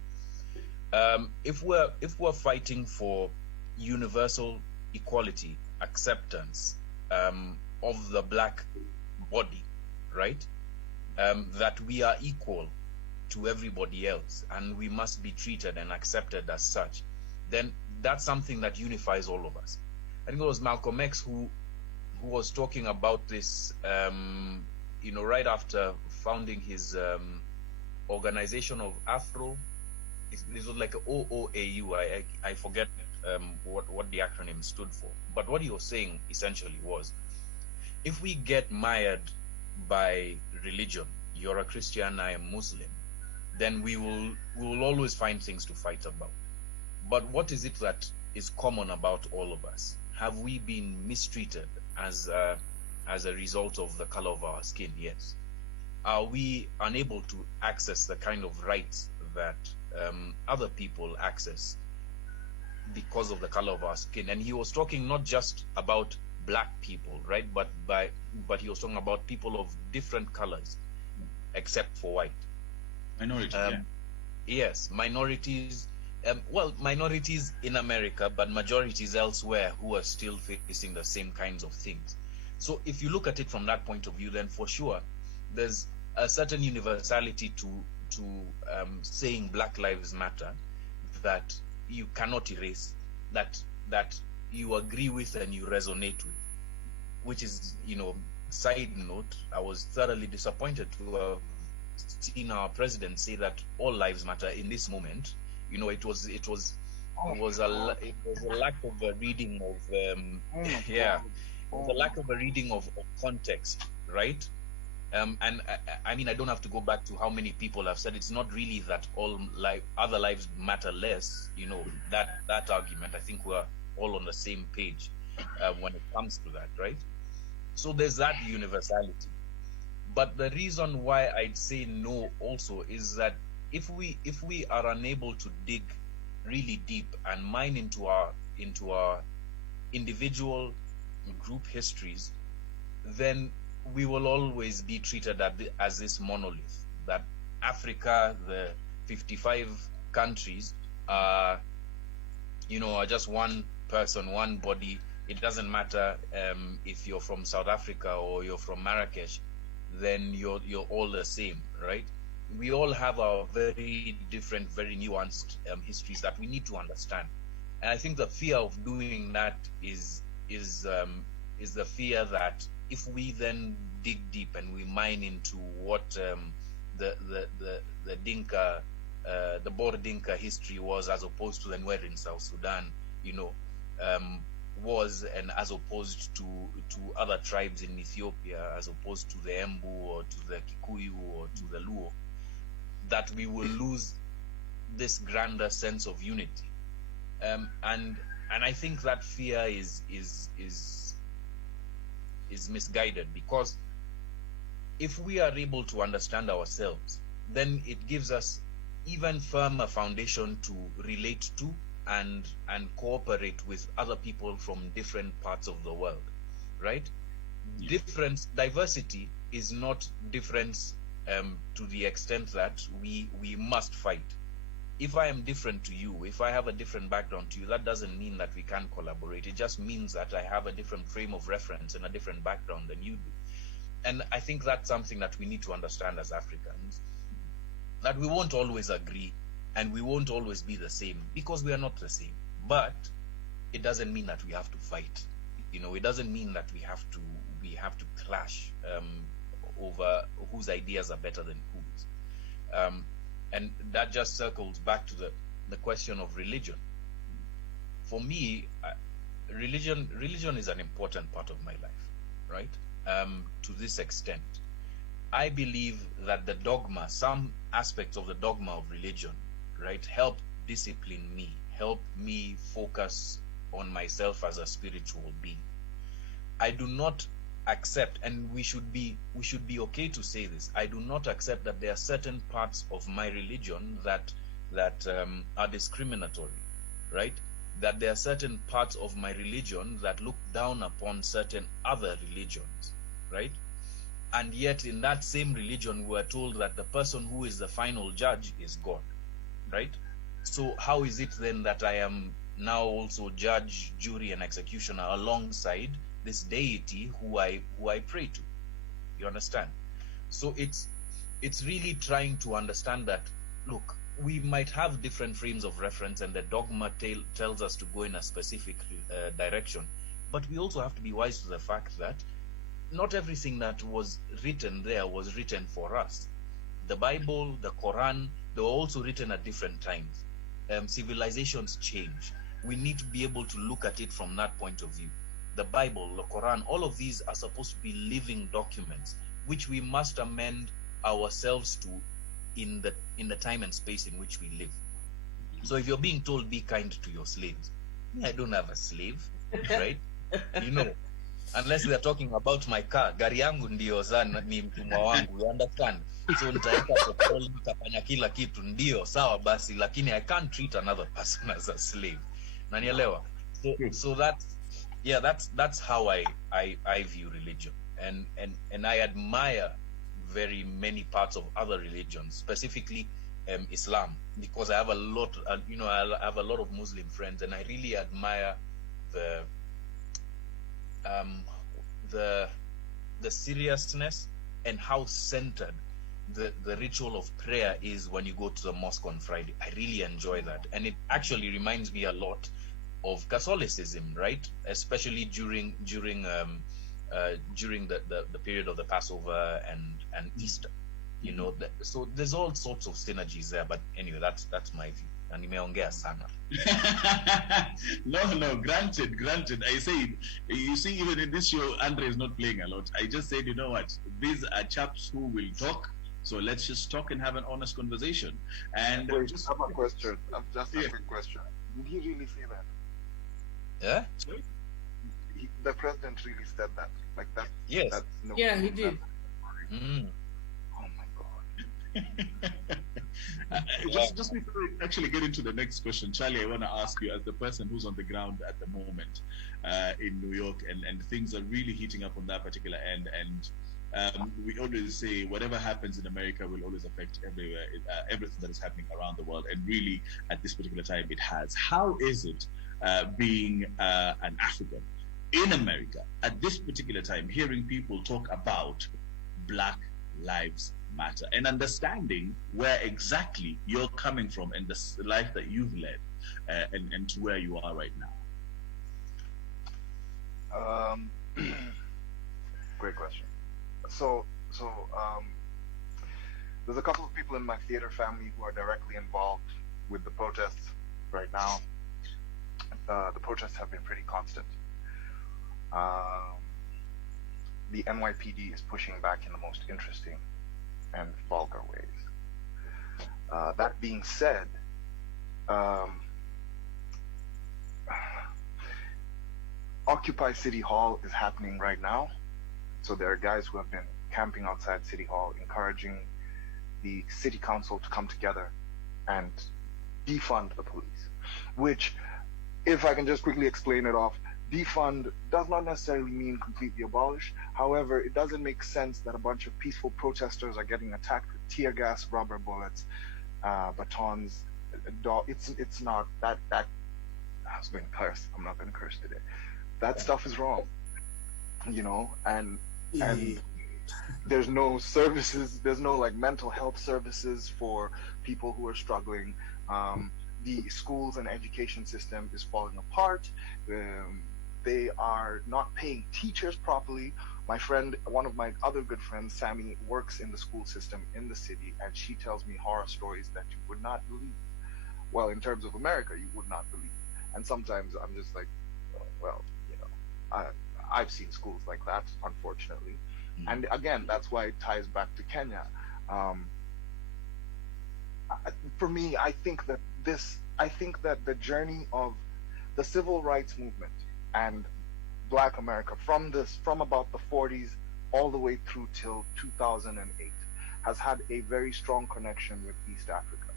If we're fighting for universal equality, acceptance of the black body, right? That we are equal to everybody else and we must be treated and accepted as such, then that's something that unifies all of us. I think it was Malcolm X who was talking about this, right after founding his organization of Afro. This was like a OOAU. I forget what the acronym stood for. But what he was saying essentially was, if we get mired by religion, you're a Christian, I am Muslim, then we will always find things to fight about. But what is it that is common about all of us? Have we been mistreated as a result of the color of our skin? Yes. Are we unable to access the kind of rights that other people access because of the color of our skin? And he was talking not just about black people, right? But he was talking about people of different colors, except for white. Minority, yeah. Yes, minorities. Minorities in America, but majorities elsewhere who are still facing the same kinds of things. So if you look at it from that point of view, then for sure, there's a certain universality to saying Black Lives Matter that you cannot erase, that you agree with and you resonate with. Which is, side note, I was thoroughly disappointed to have seen our president say that all lives matter in this moment. It was a lack of a reading of it was a lack of a reading of context, right? And I mean, I don't have to go back to how many people have said it's not really that all other lives matter less. That argument. I think we're all on the same page when it comes to that, right? So there's that universality. But the reason why I'd say no also is that if we are unable to dig really deep and mine into our individual group histories, then we will always be treated as this monolith, that Africa, the 55 countries are, are just one person, one body. It doesn't matter if you're from South Africa or you're from Marrakesh, then you're all the same, right? We all have our very different, very nuanced histories that we need to understand. And I think the fear of doing that is the fear that if we then dig deep and we mine into what the Dinka, the Boer Dinka history was, as opposed to the Nuer in South Sudan, was, and as opposed to other tribes in Ethiopia, as opposed to the Embu or to the Kikuyu or to the Luo, that we will lose this grander sense of unity. And I think that fear is misguided, because if we are able to understand ourselves, then it gives us even firmer foundation to relate to and cooperate with other people from different parts of the world, right? Yeah. Diversity is not difference to the extent that we must fight. If I am different to you, if I have a different background to you, that doesn't mean that we can't collaborate. It just means that I have a different frame of reference and a different background than you do. And I think that's something that we need to understand as Africans, that we won't always agree and we won't always be the same, because we are not the same. But it doesn't mean that we have to fight. It doesn't mean that we have to clash over whose ideas are better than whose. And that just circles back to the question of religion. For me, religion is an important part of my life, right? To this extent, I believe that the dogma, some aspects of the dogma of religion, right, help discipline me, help me focus on myself as a spiritual being. I do not accept, and we should be okay to say this, I do not accept that there are certain parts of my religion that are discriminatory, right? That there are certain parts of my religion that look down upon certain other religions, right? And yet in that same religion we are told that the person who is the final judge is God, right? So how is it then that I am now also judge, jury, and executioner alongside this deity who I pray to? You understand? So it's really trying to understand that, look, we might have different frames of reference and the dogma tells us to go in a specific direction, but we also have to be wise to the fact that not everything that was written there was written for us. The Bible, the Quran, they were also written at different times. Civilizations change. We need to be able to look at it from that point of view. The Bible, the Quran, all of these are supposed to be living documents, which we must amend ourselves to in the time and space in which we live. So if you're being told be kind to your slaves, I don't have a slave, right? Unless they're talking about my car, gari yangu ndio sana ni mtumwa wangu, you understand? So nitaeka petrol, nitafanya kila kitu, ndio sawa basi, lakini I can't treat another person as a slave. Nanielewa? So that's how I view religion, and I admire very many parts of other religions, specifically Islam, because I have a lot of Muslim friends, and I really admire the seriousness and how centered the ritual of prayer is when you go to the mosque on Friday. I really enjoy that, and it actually reminds me a lot of Catholicism, right? Especially during the period of the Passover and Easter, so there's all sorts of synergies there. But anyway, that's my view. And nimeongea sana. No, granted. I said, you see, even in this show, Andre is not playing a lot. I just said, you know what? These are chaps who will talk. So let's just talk and have an honest conversation. And wait, I have a question. Just a quick question. Did he really say that? Yeah. Sorry? The president really said that, like that. Yes. That's no. Yeah, he did. Oh my God. Just before we actually get into the next question, Charlie, I want to ask you, as the person who's on the ground at the moment in New York, and things are really heating up on that particular end, and we always say whatever happens in America will always affect everywhere, everything that is happening around the world. And really, at this particular time, it has. How is it being an African in America at this particular time, hearing people talk about Black Lives Matter and understanding where exactly you're coming from and the life that you've led and to where you are right now? Great question. So there's a couple of people in my theater family who are directly involved with the protests right now. The protests have been pretty constant. The NYPD is pushing back in the most interesting and vulgar ways. That being said, Occupy City Hall is happening right now. So there are guys who have been camping outside City Hall, encouraging the city council to come together and defund the police. Which, if I can just quickly explain it off, defund does not necessarily mean completely abolish. However, it doesn't make sense that a bunch of peaceful protesters are getting attacked with tear gas, rubber bullets, batons. It's not that. I was going to curse. I'm not going to curse today. That stuff is wrong, and there's no services, there's no like mental health services for people who are struggling. The schools and education system is falling apart. They are not paying teachers properly. My friend, one of my other good friends, Sammy, works in the school system in the city, and she tells me horror stories that you would not believe. Well, in terms of America, you would not believe. And sometimes I'm just like, well, I've seen schools like that, unfortunately. And again, that's why it ties back to Kenya. For me, I think that the journey of the civil rights movement and Black America from about the 40s all the way through till 2008 has had a very strong connection with East Africa.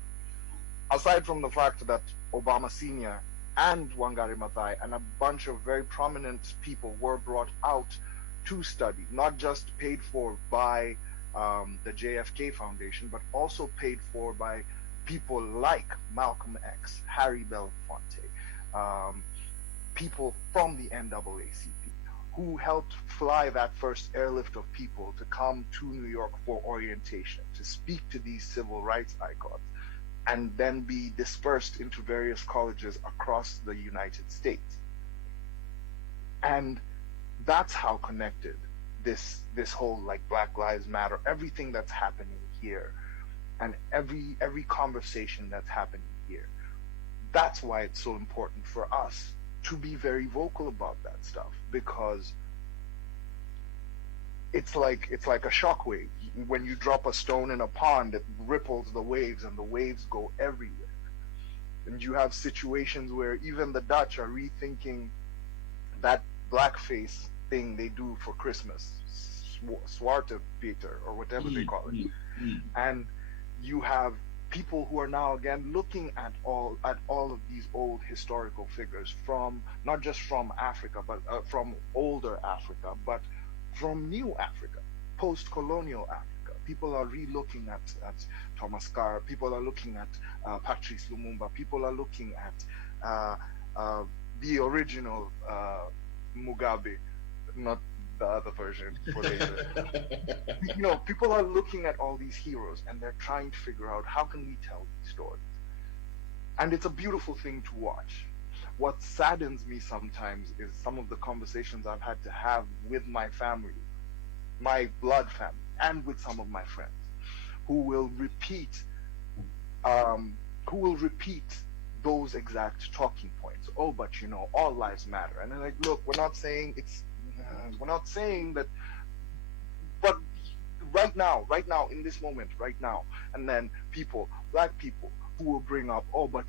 Aside from the fact that Obama Sr. and Wangari Maathai and a bunch of very prominent people were brought out to study, not just paid for by the JFK Foundation, but also paid for by people like Malcolm X, Harry Belafonte, people from the NAACP, who helped fly that first airlift of people to come to New York for orientation, to speak to these civil rights icons, and then be dispersed into various colleges across the United States. And that's how connected this whole like Black Lives Matter, everything that's happening here, and every conversation that's happening here. That's why it's so important for us to be very vocal about that stuff, because it's like a shockwave. When you drop a stone in a pond, it ripples the waves, and the waves go everywhere. And you have situations where even the Dutch are rethinking that blackface thing they do for Christmas, Zwarte Peter or whatever they call it. And you have people who are now again looking at all of these old historical figures from not just from Africa, but from older Africa, but from new Africa, post-colonial Africa. People are re-looking at Thomas Carr. People are looking at Patrice Lumumba. People are looking at the original Mugabe, not the other version for later. People are looking at all these heroes, and they're trying to figure out how can we tell these stories. And it's a beautiful thing to watch. What saddens me sometimes is some of the conversations I've had to have with my family, my blood family, and with some of my friends, who will repeat those exact talking points. Oh, but all lives matter. And they're like, look, we're not saying that, but right now, in this moment, right now, and then Black people, who will bring up, oh, but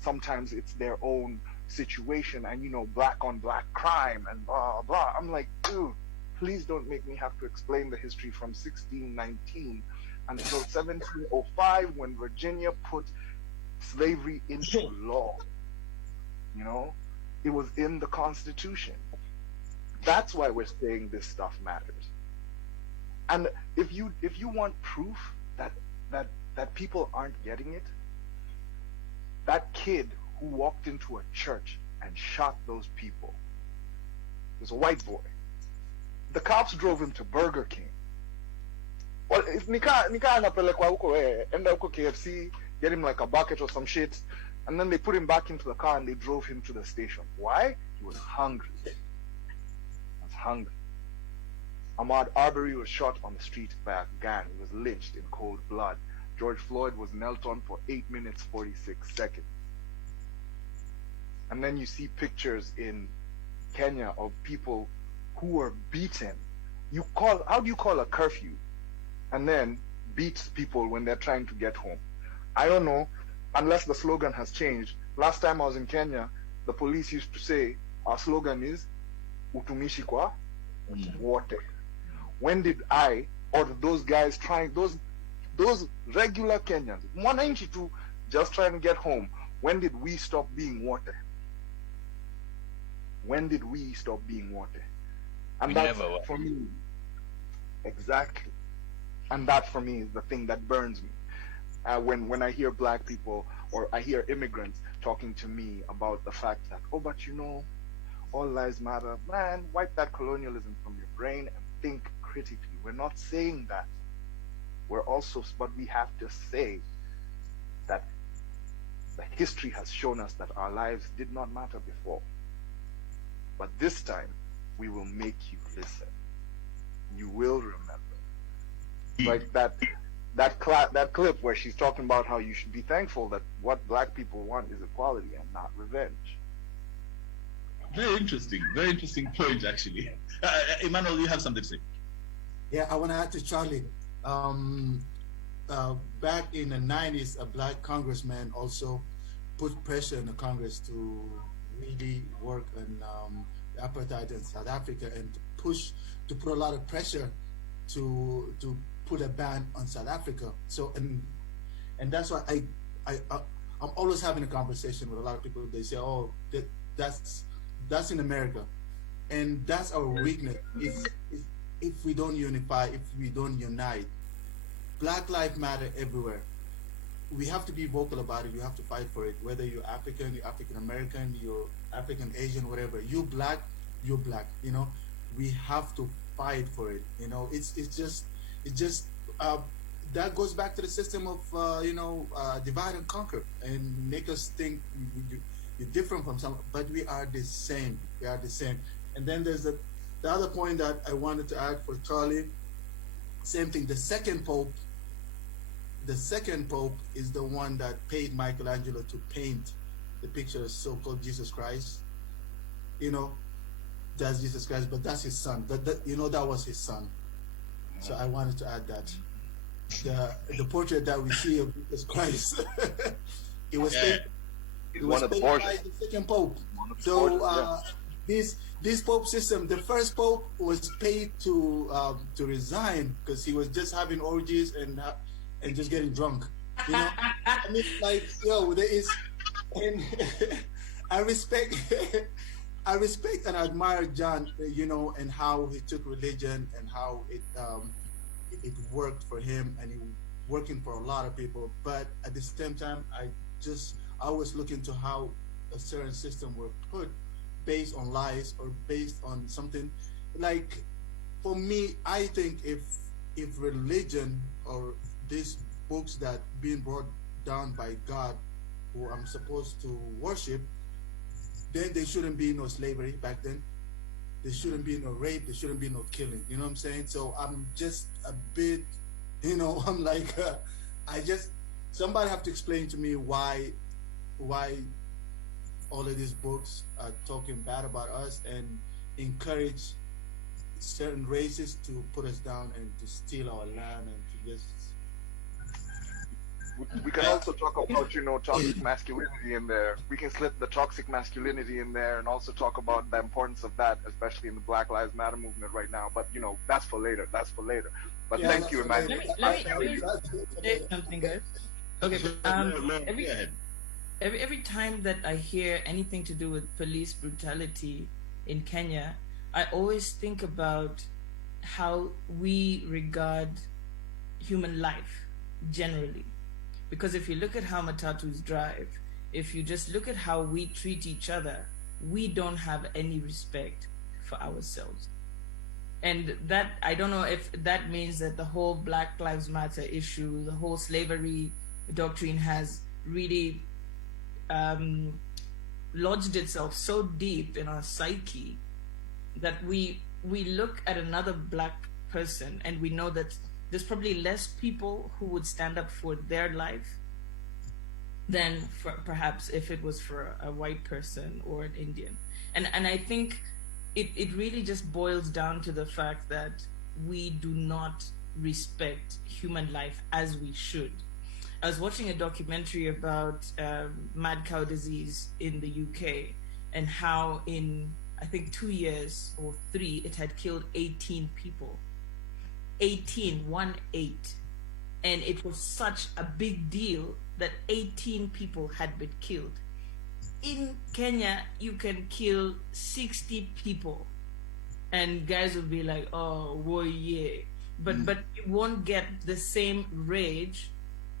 sometimes it's their own situation, and Black on Black crime, and blah, blah. I'm like, dude, please don't make me have to explain the history from 1619 until 1705, when Virginia put slavery into law. It was in the Constitution. That's why we're saying this stuff matters. And if you want proof that people aren't getting it, that kid who walked into a church and shot those people was a white boy. The cops drove him to Burger King. Well, nika anapelekwa huko, enda huko KFC, get him like a bucket or some shit, and then they put him back into the car and they drove him to the station. Why? He was hungry. He was hungry. Ahmaud Arbery was shot on the street by a gang. He was lynched in cold blood. George Floyd was knelt on for 8 minutes 46 seconds. And then you see pictures in Kenya of people who were beaten. How do you call a curfew and then beat people when they're trying to get home? I don't know, unless the slogan has changed. Last time I was in Kenya, the police used to say, our slogan is utumishi kwa wote. When did I or those guys trying, those regular Kenyans, mwananchi tu, just trying to get home, when did we stop being wote? When did we stop being wote? And that's for me, exactly. And that for me is the thing that burns me. When I hear black people or I hear immigrants talking to me about the fact that, oh, but you know, all lives matter. Man, wipe that colonialism from your brain and think critically. We're not saying that. But we have to say that the history has shown us that our lives did not matter before. But this time, we will make you listen. You will remember. Like that clip where she's talking about how you should be thankful that what black people want is equality and not revenge. Very interesting point, actually. Emmanuel, you have something to say? Yeah, I want to add to Charlie. Back in the 90s, a black congressman also put pressure in the Congress to really work on apartheid in South Africa and to put a lot of pressure to put a ban on South Africa. So and that's why I'm always having a conversation with a lot of people. They say, "Oh, that's in America," and that's our weakness. If we don't unify, if we don't unite, Black Lives Matter everywhere. We have to be vocal about it. You have to fight for it. Whether you're African, you're African American, you're African Asian, whatever. You're black. You know, we have to fight for it. You know, it's just that goes back to the system of divide and conquer and make us think you're different from some, but we are the same. We are the same. And then there's the other point that I wanted to add for Charlie. Same thing. The second pope is the one that paid Michelangelo to paint the picture of so-called Jesus Christ. You know, that's Jesus Christ, but that's his son. That was his son. So I wanted to add that. The portrait that we see of Jesus Christ, it was paid by the second pope. So this pope system, the first pope was paid to resign because he was just having orgies and just getting drunk. You know, I mean, like, there is, and I respect and admire John, and how he took religion and how it worked for him, and he working for a lot of people. But at the same time, I always look into how a certain system were put based on lies or based on something. Like, for me, I think if religion or these books that being brought down by God, who I'm supposed to worship, then there shouldn't be no slavery back then. There shouldn't be no rape. There shouldn't be no killing. You know what I'm saying? So I'm just a bit, I'm like, somebody have to explain to me why all of these books are talking bad about us and encourage certain races to put us down and to steal our land and to just. We can also talk about, toxic masculinity in there. We can slip the toxic masculinity in there and also talk about the importance of that, especially in the Black Lives Matter movement right now. But, that's for later. But thank you, Emmanuel. Let me say something, guys. Okay, every time that I hear anything to do with police brutality in Kenya, I always think about how we regard human life generally. Because if you look at how matatus drive, if you just look at how we treat each other, we don't have any respect for ourselves. And that, I don't know if that means that the whole Black Lives Matter issue, the whole slavery doctrine has really lodged itself so deep in our psyche that we look at another Black person and we know that there's probably less people who would stand up for their life than for perhaps if it was for a white person or an Indian. And I think it really just boils down to the fact that we do not respect human life as we should. I was watching a documentary about mad cow disease in the UK and how in, I think 2 years or 3, it had killed 18 people. 18, 1-8. And it was such a big deal that 18 people had been killed. In Kenya, you can kill 60 people and guys will be like, oh, whoa, yeah. But you won't get the same rage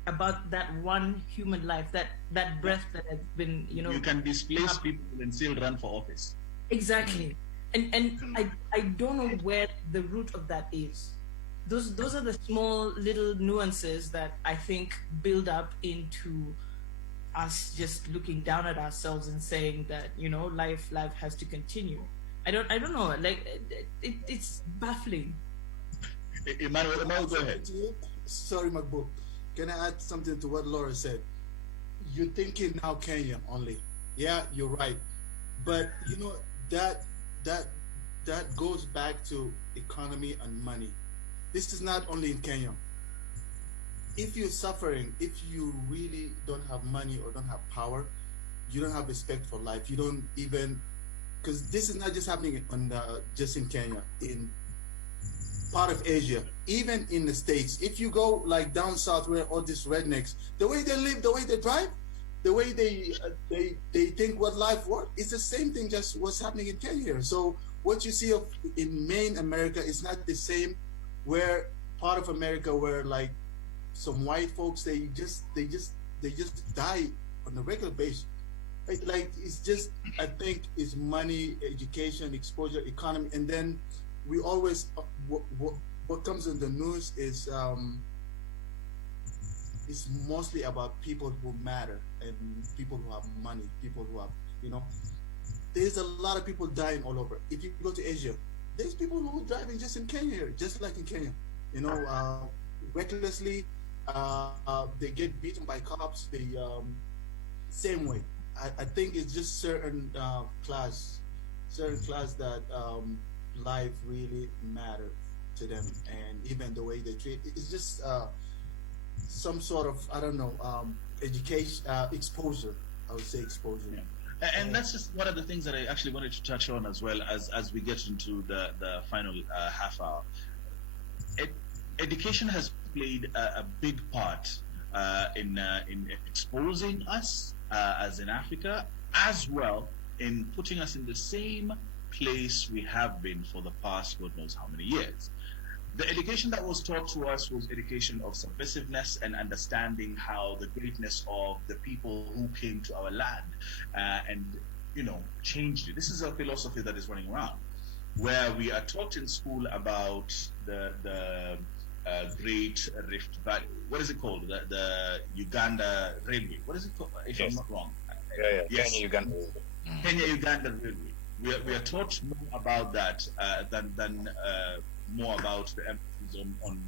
about that one human life, that breath that has been, You can displace people and still run for office. Exactly. And I don't know where the root of that is. Those are the small little nuances that I think build up into us just looking down at ourselves and saying that, life has to continue. I don't know, like it's baffling. Emmanuel, go ahead. Sorry, Magbo. Can I add something to what Laura said? You're thinking now Kenya only. Yeah, you're right. But that goes back to economy and money. This is not only in Kenya. If you're suffering, if you really don't have money or don't have power, you don't have respect for life. You don't even, because this is not just happening just in Kenya, in part of Asia, even in the States. If you go like down south where all these rednecks, the way they live, the way they drive, the way they think what life works, it's the same thing just what's happening in Kenya here. So what you see in main America is not the same where part of America where like some white folks they just die on a regular basis. Like it's just, I think it's money, education, exposure, economy, and then we always what comes in the news is it's mostly about people who matter and people who have money, people who have there's a lot of people dying all over. If you go to Asia, there's people who are driving just in Kenya here, just like in Kenya, recklessly. They get beaten by cops. They same way. I think it's just certain class that life really matters to them, and even the way they treat it's just some sort of education, exposure. I would say exposure. Yeah. And that's just one of the things that I actually wanted to touch on as well as we get into the final half hour. Education has played a big part in exposing us as in Africa, as well in putting us in the same place we have been for the past God knows how many years. The education that was taught to us was education of submissiveness and understanding how the greatness of the people who came to our land and changed it. This is a philosophy that is running around, where we are taught in school about the Great Rift Valley. What is it called? The Uganda Railway. What is it called? If I'm not wrong. Yeah. Yes. Kenya-Uganda. Kenya-Uganda Railway. We are taught more about that than more about the emphasis on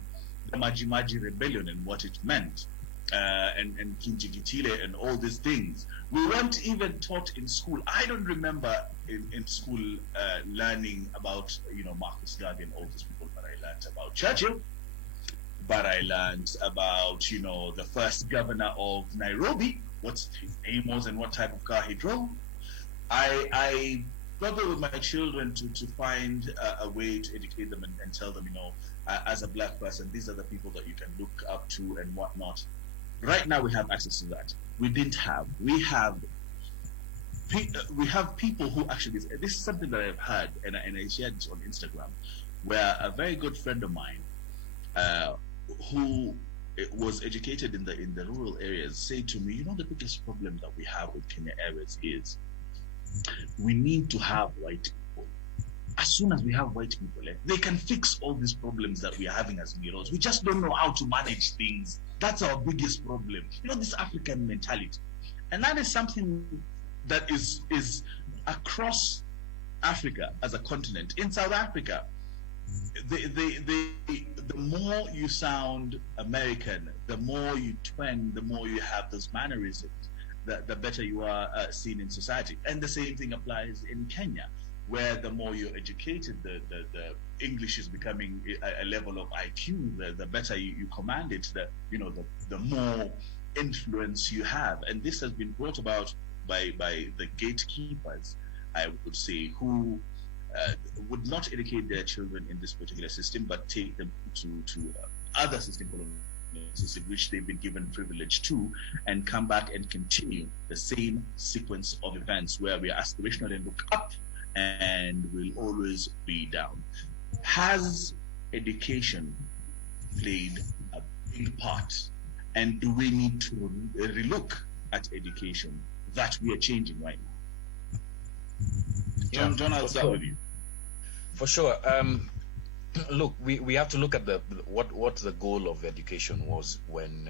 the Maji Maji rebellion and what it meant, and Kinjikitile and all these things. We weren't even taught in school. I don't remember in school learning about Marcus Garvey and all these people, but I learned about Churchill. But I learned about the first governor of Nairobi, what his name was and what type of car he drove. I struggle with my children to find a way to educate them and tell them, as a black person, these are the people that you can look up to and whatnot. Right now we have access to that. We didn't have. We have people who actually, this is something that I've heard, and I shared this on Instagram, where a very good friend of mine, who was educated in the rural areas, said to me, you know, the biggest problem that we have with Kenya Airways is we need to have white people. As soon as we have white people, they can fix all these problems that we are having as Miros. We just don't know how to manage things. That's our biggest problem. You know, this African mentality. And that is something that is across Africa as a continent. In South Africa, the more you sound American, the more you twang, the more you have those mannerisms, the better you are seen in society. And the same thing applies in Kenya, where the more you're educated, the English is becoming a level of IQ, the better you command it, the more influence you have. And this has been brought about by the gatekeepers, I would say, who would not educate their children in this particular system, but take them to other system in which they've been given privilege to, and come back and continue the same sequence of events where we are aspirational and look up and will always be down. Has education played a big part? And do we need to relook at education that we are changing right now? John, I'll start with you. For sure. Look, we have to look at what the goal of education was when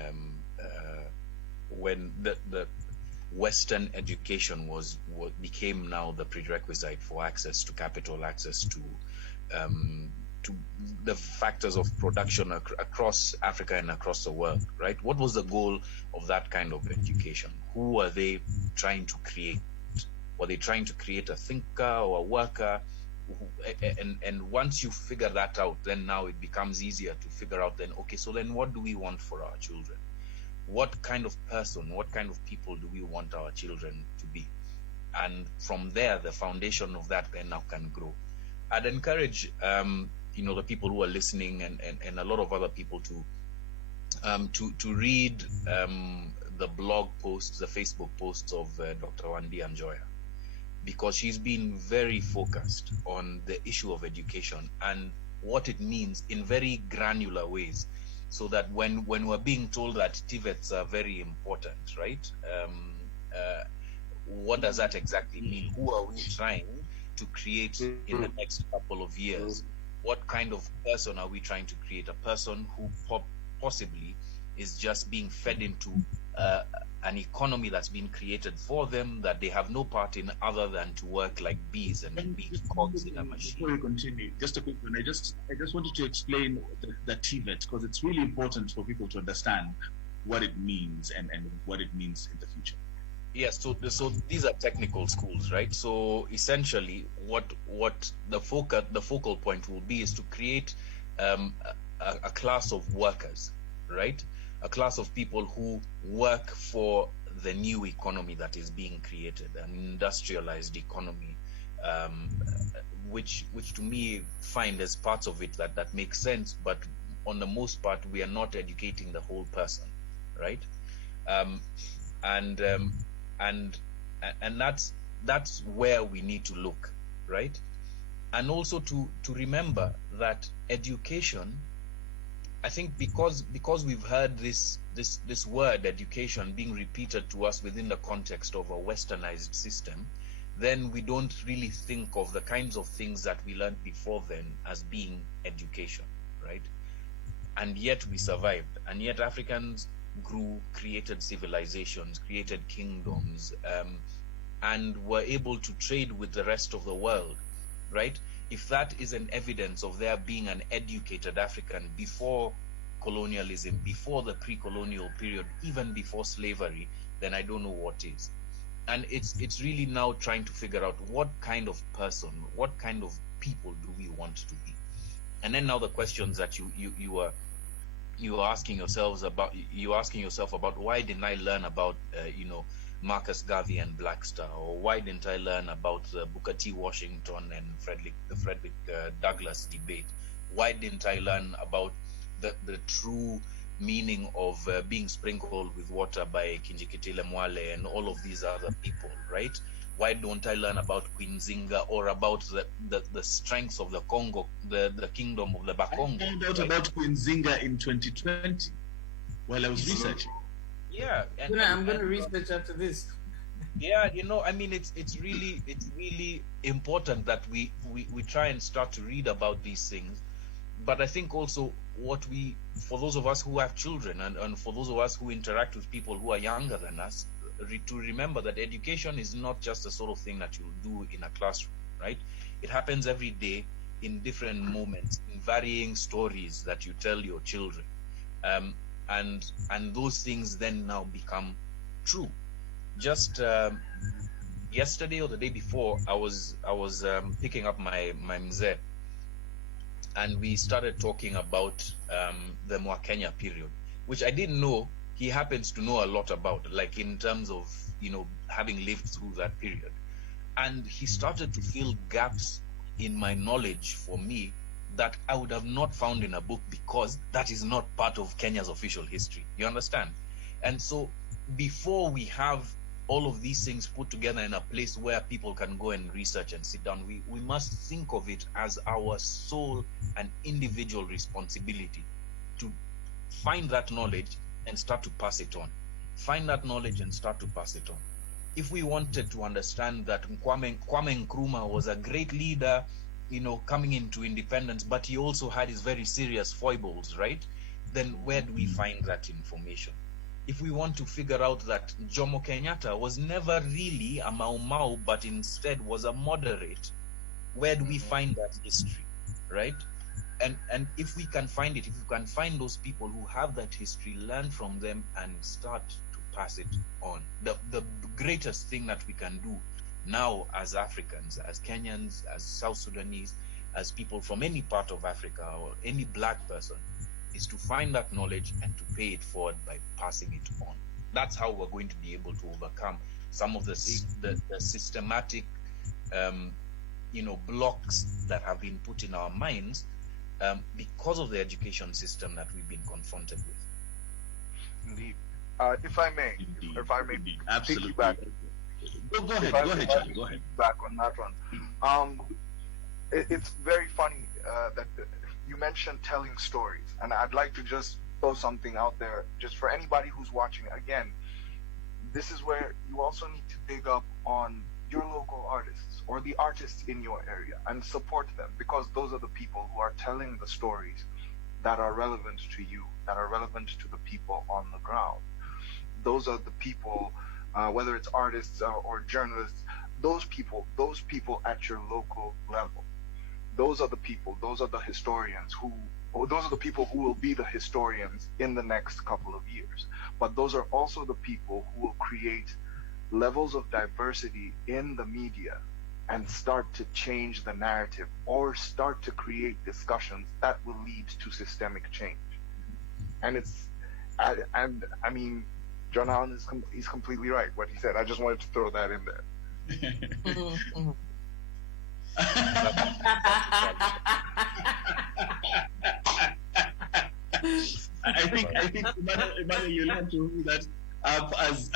the Western education was what became now the prerequisite for access to capital, access to the factors of production across Africa and across the world, right? What was the goal of that kind of education? Who were they trying to create? Were they trying to create a thinker or a worker? And once you figure that out, then now it becomes easier to figure out then, okay, so then what do we want for our children? What kind of person, what kind of people do we want our children to be? And from there, the foundation of that then now can grow. I'd encourage, the people who are listening and a lot of other people to read the blog posts, the Facebook posts of Dr. Wandi Anjoya, because she's been very focused on the issue of education and what it means in very granular ways, so that when we're being told that TVETs are very important, right? What does that exactly mean? Who are we trying to create in the next couple of years? What kind of person are we trying to create? A person who possibly is just being fed into an economy that's been created for them, that they have no part in other than to work like bees and be cogs in a machine. Before we continue, just a quick one. I just wanted to explain the TVET, because it's really important for people to understand what it means and what it means in the future. Yes, so these are technical schools, right? So essentially, what the focal point will be is to create a class of workers, right? A class of people who work for the new economy that is being created, an industrialized economy, which to me find as parts of it that makes sense, but on the most part we are not educating the whole person, right? And that's where we need to look, right? And also to remember that education, I think because we've heard this word education being repeated to us within the context of a westernized system, then we don't really think of the kinds of things that we learned before then as being education, right? And yet we survived, and yet Africans grew, created civilizations, created kingdoms, and were able to trade with the rest of the world, right? If that is an evidence of there being an educated African before colonialism, before the pre-colonial period, even before slavery, then I don't know what is. And it's really now trying to figure out what kind of person, what kind of people do we want to be. And then now the questions that you are asking yourself about, why didn't I learn about Marcus Garvey and Black Star, or why didn't I learn about Booker T. Washington and the Frederick Douglass debate? Why didn't I learn about the true meaning of being sprinkled with water by Kinjekitile Mwale and all of these other people, right? Why don't I learn about Queen Zinga or about the strengths of the Congo, the kingdom of the Bakongo? I found out about Queen Zinga in 2020 while I was researching. Yeah, I'm gonna research after this. Yeah, I mean, it's really important that we try and start to read about these things. But I think also for those of us who have children and for those of us who interact with people who are younger than us, to remember that education is not just a sort of thing that you'll do in a classroom, right? It happens every day in different moments, in varying stories that you tell your children, and those things then now become true. Just yesterday or the day before, I was picking up my mzee, and we started talking about the Mwakenya period, which I didn't know he happens to know a lot about, like in terms of having lived through that period. And he started to fill gaps in my knowledge for me that I would have not found in a book, because that is not part of Kenya's official history. You understand? And so before we have all of these things put together in a place where people can go and research and sit down, we must think of it as our sole and individual responsibility to find that knowledge and start to pass it on. Find that knowledge and start to pass it on. If we wanted to understand that Kwame Nkrumah was a great leader, coming into independence, but he also had his very serious foibles, right? Then where do we find that information? If we want to figure out that Jomo Kenyatta was never really a Mau Mau, but instead was a moderate, where do we find that history, right? And if we can find it, if we can find those people who have that history, learn from them and start to pass it on. The greatest thing that we can do now as Africans, as Kenyans, as South Sudanese, as people from any part of Africa or any black person, is to find that knowledge and to pay it forward by passing it on. That's how we're going to be able to overcome some of the systematic blocks that have been put in our minds because of the education system that we've been confronted with. Indeed. If I may, Absolutely. piggyback. Go ahead, John. Go ahead. Back on that one. It's very funny that you mentioned telling stories, and I'd like to just throw something out there, just for anybody who's watching. Again, this is where you also need to dig up on your local artists or the artists in your area and support them, because those are the people who are telling the stories that are relevant to you, that are relevant to the people on the ground. Those are the people, whether it's artists or journalists, those people at your local level. Those are the people, those are the historians those are the people who will be the historians in the next couple of years. But those are also the people who will create levels of diversity in the media and start to change the narrative or start to create discussions that will lead to systemic change. And I mean, John Allan he's completely right what he said. I just wanted to throw that in there. I think Emmanuel, you'll have to hold that up as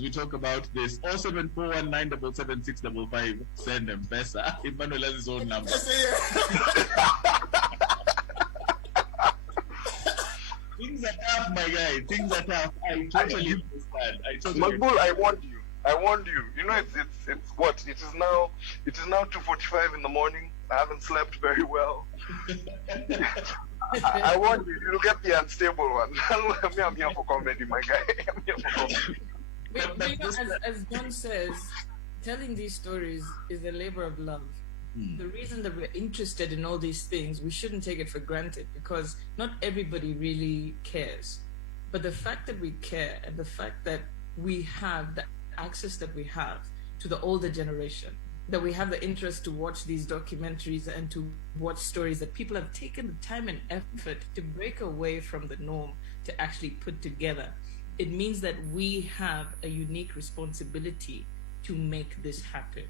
we talk about this. 07419776655. Send them Pesa. Emmanuel has his own number. Things are tough, my guy. Things are tough. I totally understand. Magbul, I warned you. You know, it's what? It is now 2:45 in the morning. I haven't slept very well. I warned you. You'll get the unstable one. I'm here for comedy, my guy. I'm here for comedy. But you know, as John says, telling these stories is a labor of love. The reason that we're interested in all these things, we shouldn't take it for granted, because not everybody really cares. But the fact that we care and the fact that we have the access that we have to the older generation, that we have the interest to watch these documentaries and to watch stories that people have taken the time and effort to break away from the norm to actually put together, it means that we have a unique responsibility to make this happen.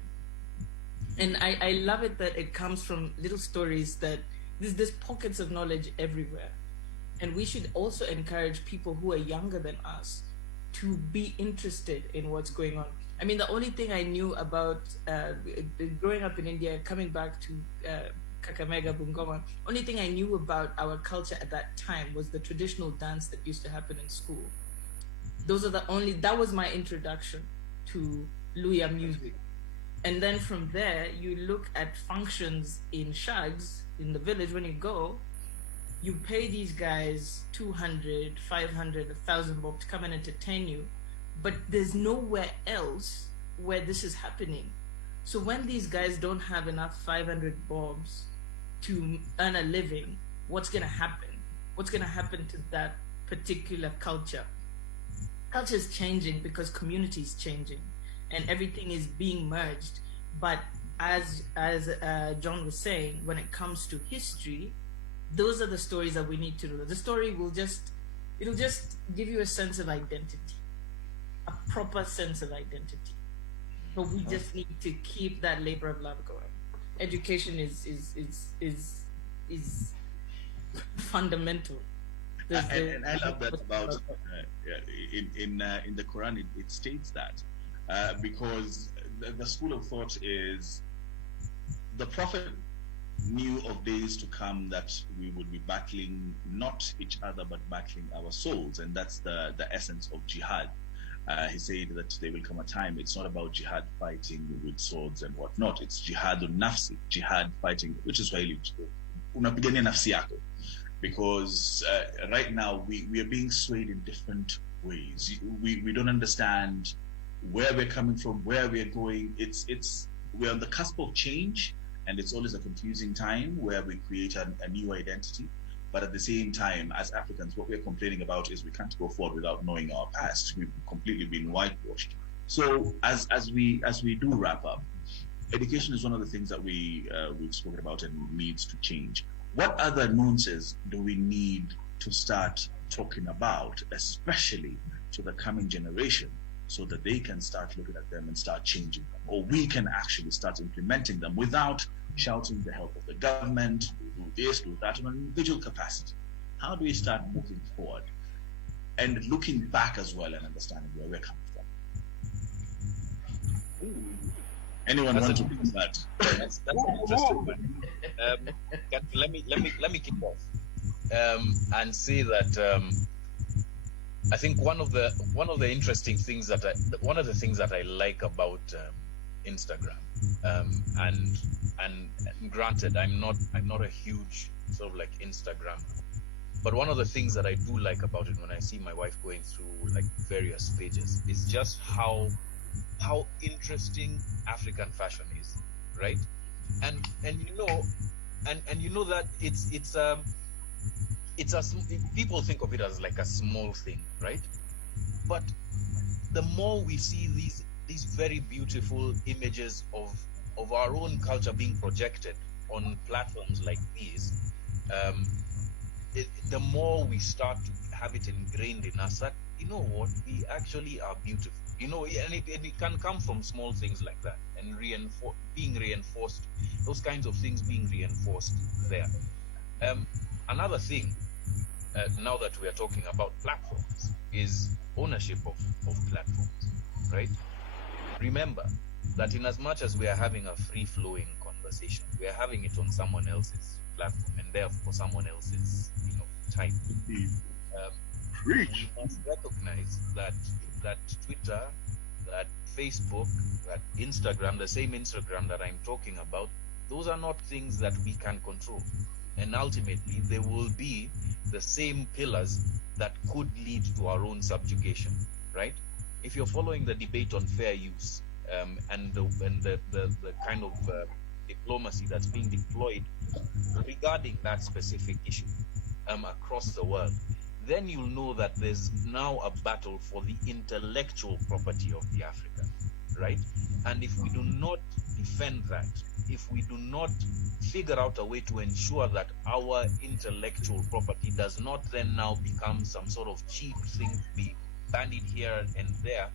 And I love it that it comes from little stories, that there's pockets of knowledge everywhere. And we should also encourage people who are younger than us to be interested in what's going on. I mean, the only thing I knew about growing up in India, coming back to Kakamega, Bungoma, only thing I knew about our culture at that time was the traditional dance that used to happen in school. That was my introduction to Luya music. And then from there, you look at functions in shags in the village. When you go, you pay these guys 200, 500, 1,000 bob to come and entertain you. But there's nowhere else where this is happening. So when these guys don't have enough 500 bobs to earn a living, what's going to happen? What's going to happen to that particular culture? Culture is changing because community is changing and everything is being merged. But as John was saying, when it comes to history, those are the stories that we need to know. The story it'll just give you a sense of identity, a proper sense of identity. But we just need to keep that labor of love going. Education is fundamental. And I love that about in the Quran. It states that because the school of thought is the Prophet knew of days to come that we would be battling not each other but battling our souls, and that's the essence of jihad. He said that there will come a time, it's not about jihad fighting with swords and whatnot, it's jihadun nafsi, jihad fighting, which is Swahili, unapigania nafsi yako. Because right now we are being swayed in different ways. We don't understand where we're coming from, where we're going. We're on the cusp of change, and it's always a confusing time where we create a new identity. But at the same time, as Africans, what we're complaining about is we can't go forward without knowing our past. We've completely been whitewashed. So as we do wrap up, education is one of the things that we've spoken about and needs to change. What other nuances do we need to start talking about, especially to the coming generation, so that they can start looking at them and start changing them, or we can actually start implementing them without shouting the help of the government, do this, do that, on an individual capacity? How do we start moving forward and looking back as well and understanding where we're coming from? Ooh. Anyone want to do that? That's an interesting one. Let me kick off and say that I think one of the interesting things one of the things that I like about Instagram, and granted, I'm not a huge sort of like Instagram, but one of the things that I do like about it when I see my wife going through like various pages is just how interesting African fashion is, right? And you know that people think of it as like a small thing, right? But the more we see these very beautiful images of our own culture being projected on platforms like these, the more we start to have it ingrained in us that, you know what, we actually are beautiful. You know, and it can come from small things like that, and being reinforced, those kinds of things being reinforced there. Another thing, now that we are talking about platforms, is ownership of platforms, right? Remember that in as much as we are having a free-flowing conversation, we are having it on someone else's platform, and therefore someone else's, time. We must recognize that Twitter, that Facebook, that Instagram, the same Instagram that I'm talking about, those are not things that we can control. And ultimately, they will be the same pillars that could lead to our own subjugation, right? If you're following the debate on fair use and the kind of diplomacy that's being deployed regarding that specific issue across the world, then you'll know that there's now a battle for the intellectual property of the African, right? And if we do not defend that, if we do not figure out a way to ensure that our intellectual property does not then now become some sort of cheap thing to be bandied here and there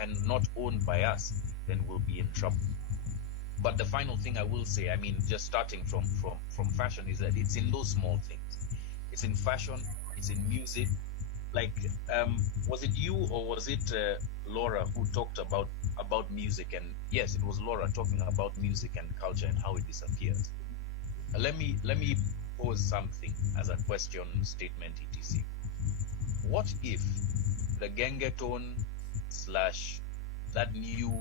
and not owned by us, then we'll be in trouble. But the final thing I will say, I mean, just starting from fashion, is that it's in those small things. It's in fashion, it's in music, like, was it you or was it Laura who talked about music? And yes, it was Laura talking about music and culture and how it disappears. Let me pose something as a question statement, etc. What if the gengeton / that new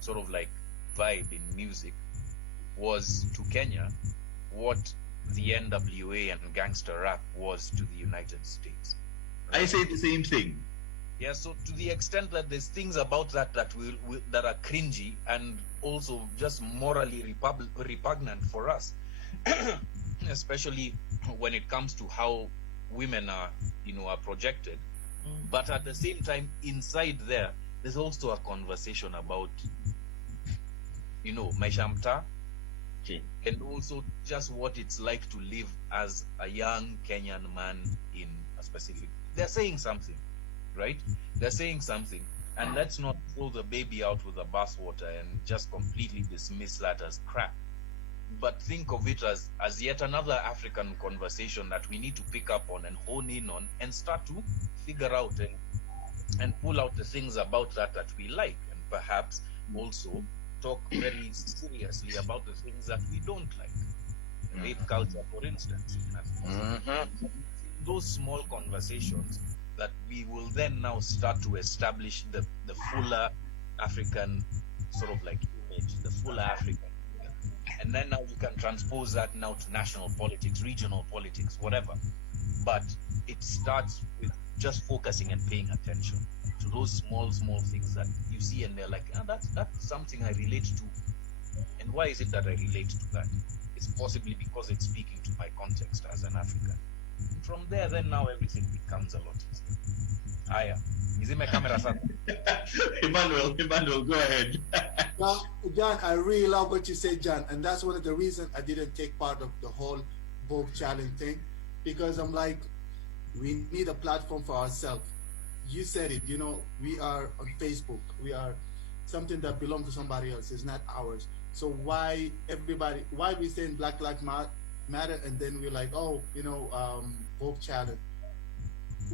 sort of like vibe in music was to Kenya what the NWA and gangster rap was to the United States? I say the same thing. Yeah, so to the extent that there's things about that that are cringy and also just morally repugnant for us, especially when it comes to how women are projected. But at the same time, inside there's also a conversation about maisha mtaa, and also just what it's like to live as a young Kenyan man in a specific. They're saying something, right? They're saying something, and let's not throw the baby out with the bathwater and just completely dismiss that as crap. But think of it as yet another African conversation that we need to pick up on and hone in on and start to figure out and pull out the things about that we like, and perhaps also talk very seriously about the things that we don't like. Rape culture, for instance. Those small conversations that we will then now start to establish the fuller African sort of like image, the fuller African. And then now we can transpose that now to national politics, regional politics, whatever. But it starts with just focusing and paying attention to those small things that you see, and they're like, that's something I relate to. And why is it that I relate to that? It's possibly because it's speaking to my context as an African. And from there, then now everything becomes a lot easier. Aya, is it my camera, son? Emmanuel, go ahead. Well, John, I really love what you said, John, and that's one of the reasons I didn't take part of the whole Vogue challenge thing, because I'm like, we need a platform for ourselves. You said it, we are on Facebook. We are something that belongs to somebody else. It's not ours. So why we saying Black Lives Matter, and then we're like, Vogue challenge.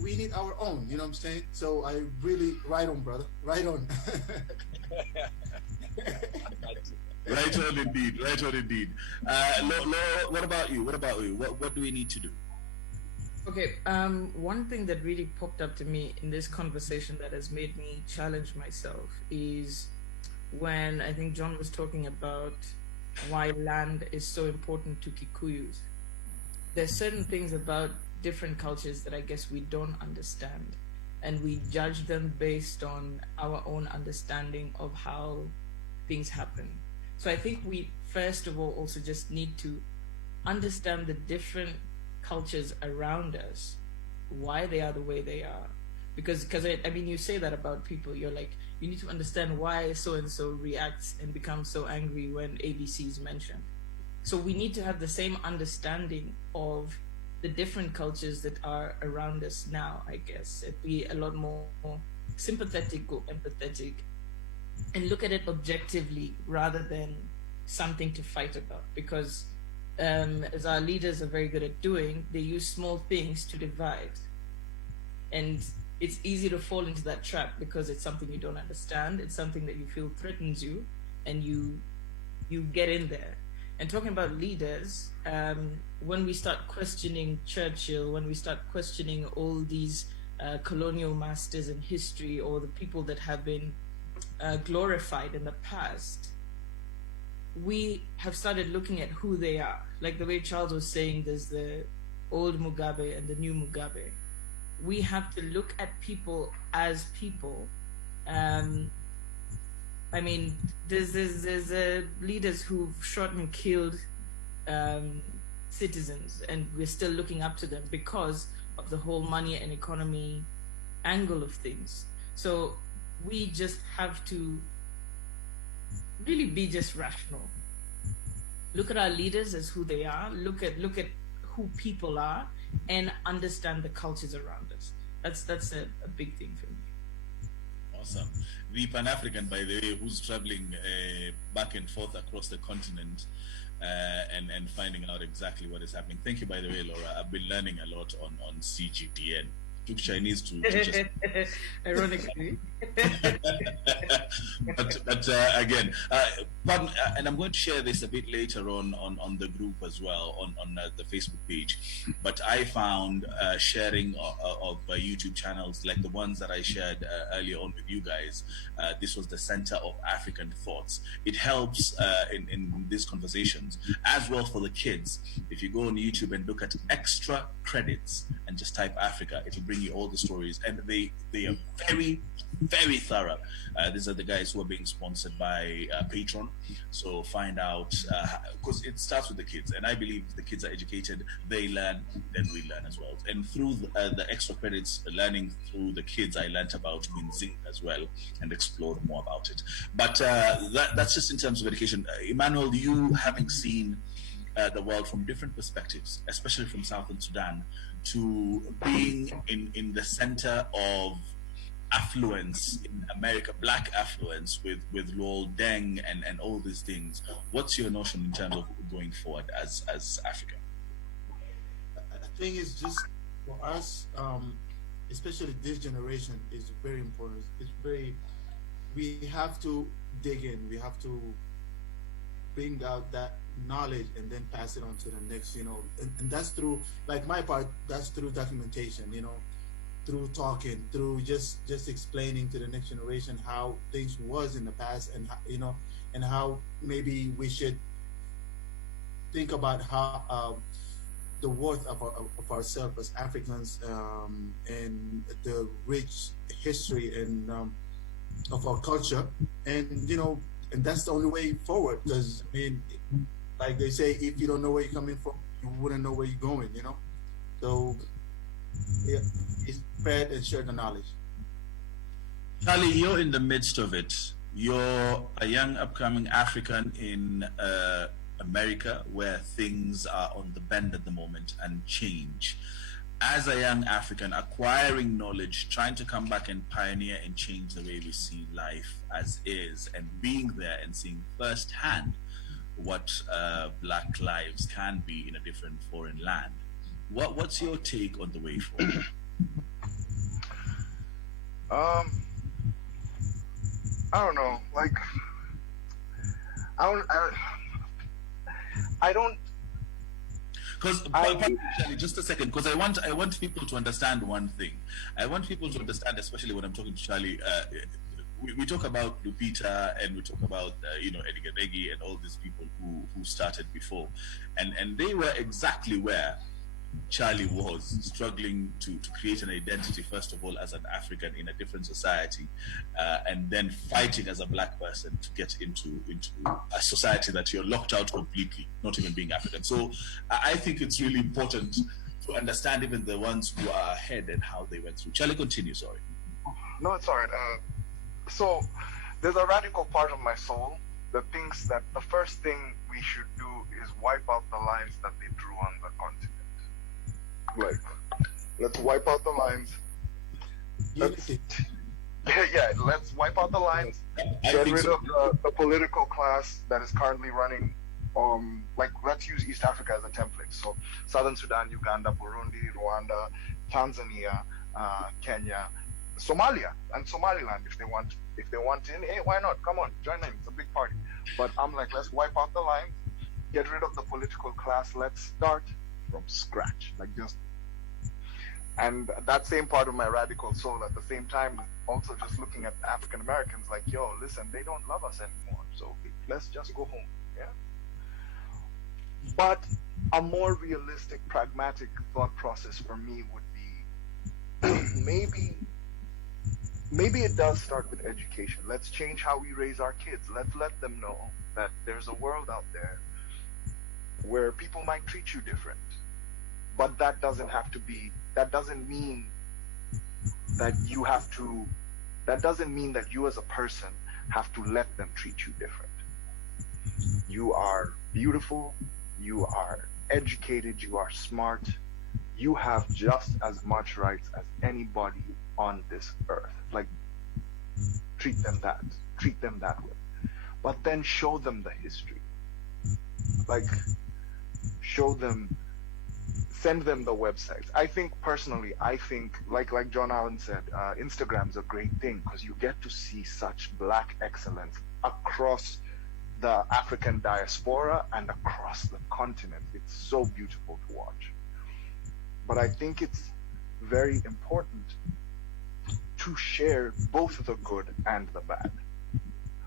We need our own, you know what I'm saying? So I really, right on, brother. Right on. Right on indeed. Laura, what about you? What do we need to do? Okay, one thing that really popped up to me in this conversation that has made me challenge myself is when I think John was talking about why land is so important to Kikuyus. There's certain things about different cultures that I guess we don't understand, and we judge them based on our own understanding of how things happen. So I think we first of all also just need to understand the different cultures around us, why they are the way they are. Because I mean, you say that about people, you're like, you need to understand why so-and-so reacts and becomes so angry when ABC is mentioned. So we need to have the same understanding of the different cultures that are around us now, I guess. It'd be a lot more sympathetic or empathetic, and look at it objectively rather than something to fight about. Because as our leaders are very good at doing, they use small things to divide. And it's easy to fall into that trap because it's something you don't understand. It's something that you feel threatens you, and you get in there. And talking about leaders, when we start questioning Churchill, when we start questioning all these colonial masters in history, or the people that have been glorified in the past, we have started looking at who they are. Like the way Charles was saying, there's the old Mugabe and the new Mugabe. We have to look at people as people. I mean, there's leaders who've shot and killed citizens, and we're still looking up to them because of the whole money and economy angle of things. So we just have to really be just rational. Look at our leaders as who they are. Look at who people are, and understand the cultures around us. That's a big thing for me. Awesome. The Pan-African, by the way, who's traveling back and forth across the continent and finding out exactly what is happening. Thank you, by the way, Laura. I've been learning a lot on CGTN. took Chinese to teach us. Ironically. but again, pardon, and I'm going to share this a bit later on the group as well on the Facebook page. But I found sharing of YouTube channels like the ones that I shared earlier on with you guys. This was the Center of African Thoughts. It helps in these conversations as well for the kids. If you go on YouTube and look at extra credits and just type Africa, it will bring you all the stories, and they are very, very thorough. These are the guys who are being sponsored by Patreon. So find out, because it starts with the kids, and I believe if the kids are educated, they learn, then we learn as well. And through the extra credits, learning through the kids, I learned about Minzing as well and explored more about it. But that's just in terms of education. Emmanuel, you having seen the world from different perspectives, especially from Southern Sudan, to being in the center of affluence in America, black affluence with Luol Deng and all these things. What's your notion in terms of going forward as Africa? I think it's just for us, especially this generation, is very important. We have to dig in. We have to bring out that knowledge and then pass it on to the next, and that's through, like my part, that's through documentation, through talking, through just explaining to the next generation how things was in the past, and and how maybe we should think about how the worth of ourselves as Africans, and the rich history and of our culture, and and that's the only way forward. Because like they say, if you don't know where you're coming from, you wouldn't know where you're going. So yeah, it's spread and share the knowledge. Charlie, you're in the midst of it. You're a young upcoming African in America, where things are on the bend at the moment and change. As a young African, acquiring knowledge, trying to come back and pioneer and change the way we see life as is, and being there and seeing firsthand what black lives can be in a different foreign land. What's your take on the way forward? I don't know. Like, I don't. Because just a second, because I want people to understand one thing. I want people to understand, especially when I'm talking to Charlie. We talk about Lupita and we talk about Edigadegi and all these people who started before, and they were exactly where Charlie was, struggling to create an identity, first of all, as an African in a different society, and then fighting as a black person to get into a society that you're locked out completely, not even being African. So I think it's really important to understand even the ones who are ahead and how they went through. Charlie, continue, sorry. No, it's all right. So there's a radical part of my soul that thinks that the first thing we should do is wipe out the lines that they drew on the continent. Like, let's wipe out the lines. Let's wipe out the lines. Get rid of the political class that is currently running. Let's use East Africa as a template. So Southern Sudan, Uganda, Burundi, Rwanda, Tanzania, Kenya, Somalia, and Somaliland. If they want in, hey, why not? Come on, join in. It's a big party. But I'm like, let's wipe out the lines. Get rid of the political class. Let's start from scratch. And that same part of my radical soul at the same time also just looking at African Americans like, yo, listen, they don't love us anymore, so let's just go home. Yeah. But a more realistic, pragmatic thought process for me would be maybe it does start with education. Let's change how we raise our kids. Let's let them know that there's a world out there where people might treat you different. But that doesn't mean that you as a person have to let them treat you different. You are beautiful, you are educated, you are smart, you have just as much rights as anybody on this earth. Like, treat them that way. But then show them the history. Like, show them send them the websites. I think personally, like John Allan said, Instagram's a great thing because you get to see such black excellence across the African diaspora and across the continent. It's so beautiful to watch. But I think it's very important to share both the good and the bad.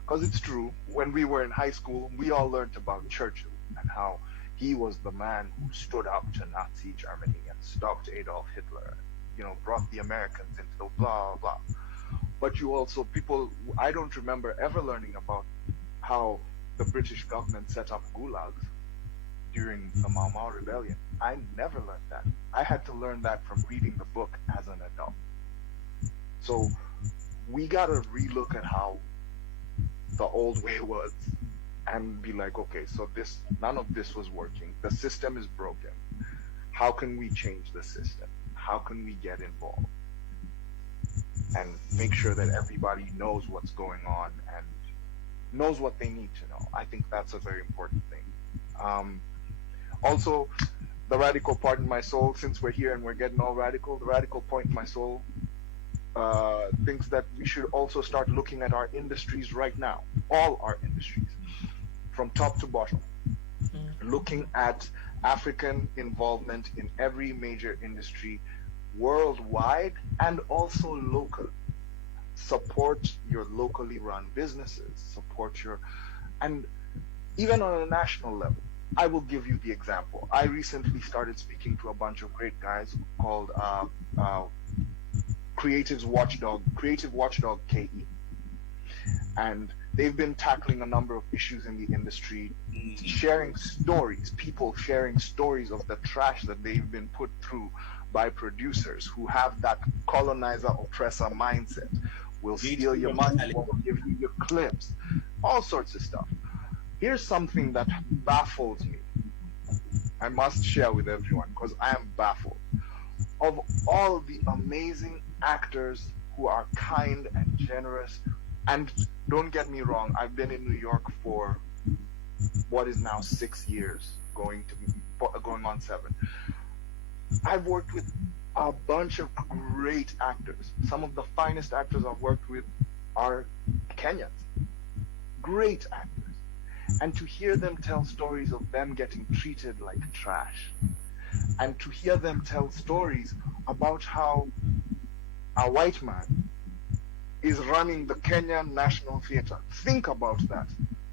Because it's true, when we were in high school, we all learned about Churchill and how he was the man who stood up to Nazi Germany and stopped Adolf Hitler, brought the Americans into the blah, blah. But you also, I don't remember ever learning about how the British government set up gulags during the Mau Mau Rebellion. I never learned that. I had to learn that from reading the book as an adult. So we gotta relook at how the old way was and be like, okay, so none of this was working. The system is broken. How can we change the system? How can we get involved? And make sure that everybody knows what's going on and knows what they need to know. I think that's a very important thing. Also, the radical part in my soul, since we're here and we're getting all radical, the radical point in my soul thinks that we should also start looking at our industries right now, all our industries, from top to bottom, looking at African involvement in every major industry worldwide and also local. Support your locally run businesses, and even on a national level. I will give you the example. I recently started speaking to a bunch of great guys called Creative Watchdog KE. And they've been tackling a number of issues in the industry, sharing stories, people sharing stories of the trash that they've been put through by producers who have that colonizer oppressor mindset. We'll steal your money, we'll give you your clips, all sorts of stuff. Here's something that baffles me. I must share with everyone because I am baffled. Of all the amazing actors who are kind and generous, and don't get me wrong, I've been in New York for what is now 6 years, going on 7. I've worked with a bunch of great actors. Some of the finest actors I've worked with are Kenyans. Great actors. And to hear them tell stories of them getting treated like trash, and to hear them tell stories about how a white man is running the Kenyan National Theatre. Think about that.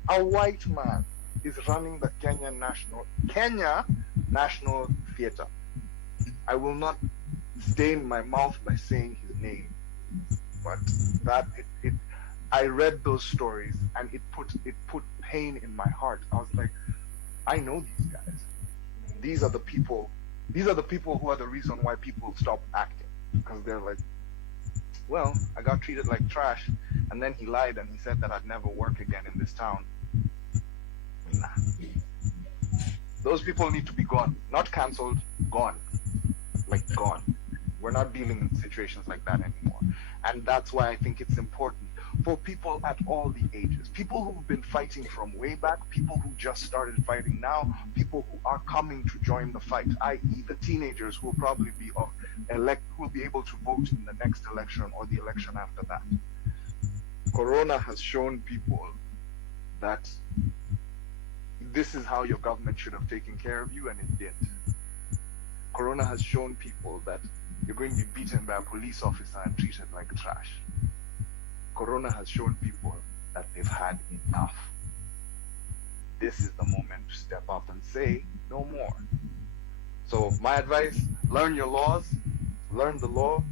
A white man is running the Kenya National Theatre. I will not stain my mouth by saying his name, but I read those stories and it put pain in my heart. I was like, I know these guys. These are the people who are the reason why people stop acting, because they're like, well, I got treated like trash, and then he lied and he said that I'd never work again in this town. Nah. Those people need to be gone. Not cancelled, gone. Like gone. We're not dealing in situations like that anymore. And that's why I think it's important for people at all the ages, people who've been fighting from way back, people who just started fighting now, people who are coming to join the fight, i.e. the teenagers who will probably be who will be able to vote in the next election or the election after that. Corona has shown people that this is how your government should have taken care of you, and it didn't. Corona has shown people that you're going to be beaten by a police officer and treated like trash. Corona has shown people that they've had enough. This is the moment to step up and say no more. So my advice, learn your laws, learn the law,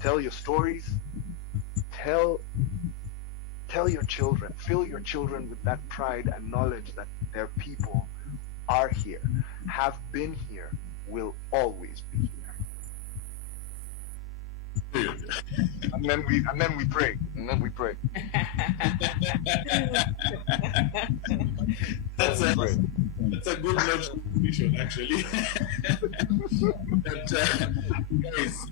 tell your stories, tell your children, fill your children with that pride and knowledge that their people are here, have been here, will always be here. And then we pray. That's a good note of conclusion, actually. But, guys,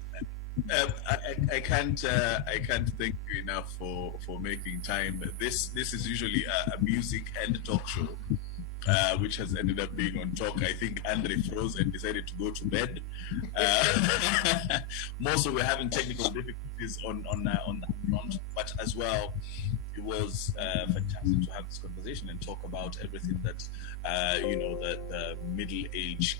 I can't thank you enough for making time. This is usually a music and talk show. which has ended up being on talk. I think Andre froze and decided to go to bed. Mostly we're having technical difficulties on that front, but as well, it was fantastic to have this conversation and talk about everything that the middle age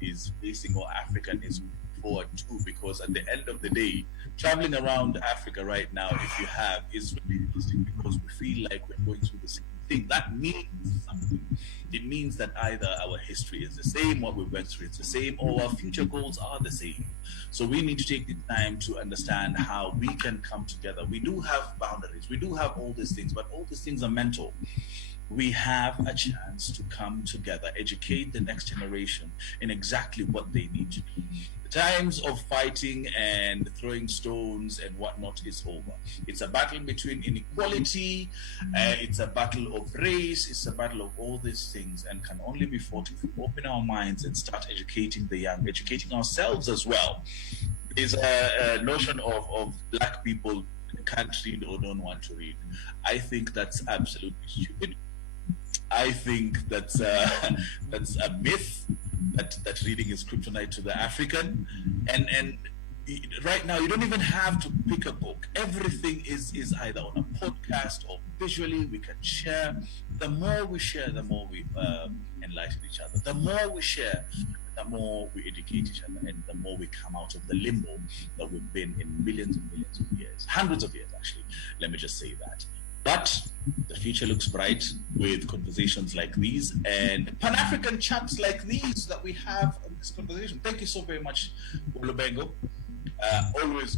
is facing, or African is forward to, because at the end of the day, traveling around Africa right now, if you have, is really interesting, because we feel like we're going through the same thing. That means something. It means that either our history is the same, what we went through is the same, or our future goals are the same. So we need to take the time to understand how we can come together. We do have boundaries, we do have all these things, but all these things are mental. We have a chance to come together, educate the next generation in exactly what they need to do. The times of fighting and throwing stones and whatnot is over. It's a battle between inequality, it's a battle of race, it's a battle of all these things, and can only be fought if we open our minds and start educating the young, educating ourselves as well. There's a notion of black people can't read or don't want to read. I think that's absolutely stupid. I think that's a myth that reading is kryptonite to the African, and right now you don't even have to pick a book. Everything is either on a podcast or visually. We can share. The more we share, the more we enlighten each other. The more we share, the more we educate each other, and the more we come out of the limbo that we've been in millions and millions of years, hundreds of years actually. Let me just say that. But the future looks bright with conversations like these and Pan-African chats like these that we have in this conversation. Thank you so very much, Walubengo.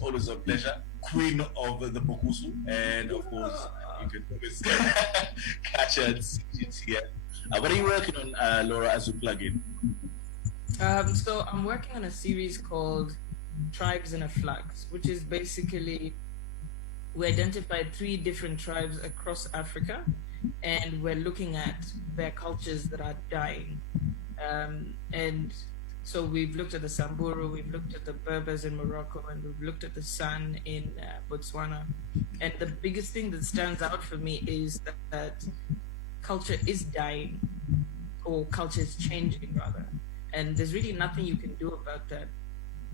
Always a pleasure. Queen of the Bokusu. And of course, you can always catch her here. What are you working on, Laura, as we plug in? So I'm working on a series called Tribes in a Flags, which is basically, we identified 3 different tribes across Africa, and we're looking at their cultures that are dying. And so we've looked at the Samburu, we've looked at the Berbers in Morocco, and we've looked at the San in Botswana. And the biggest thing that stands out for me is that culture is dying, or culture is changing rather. And there's really nothing you can do about that.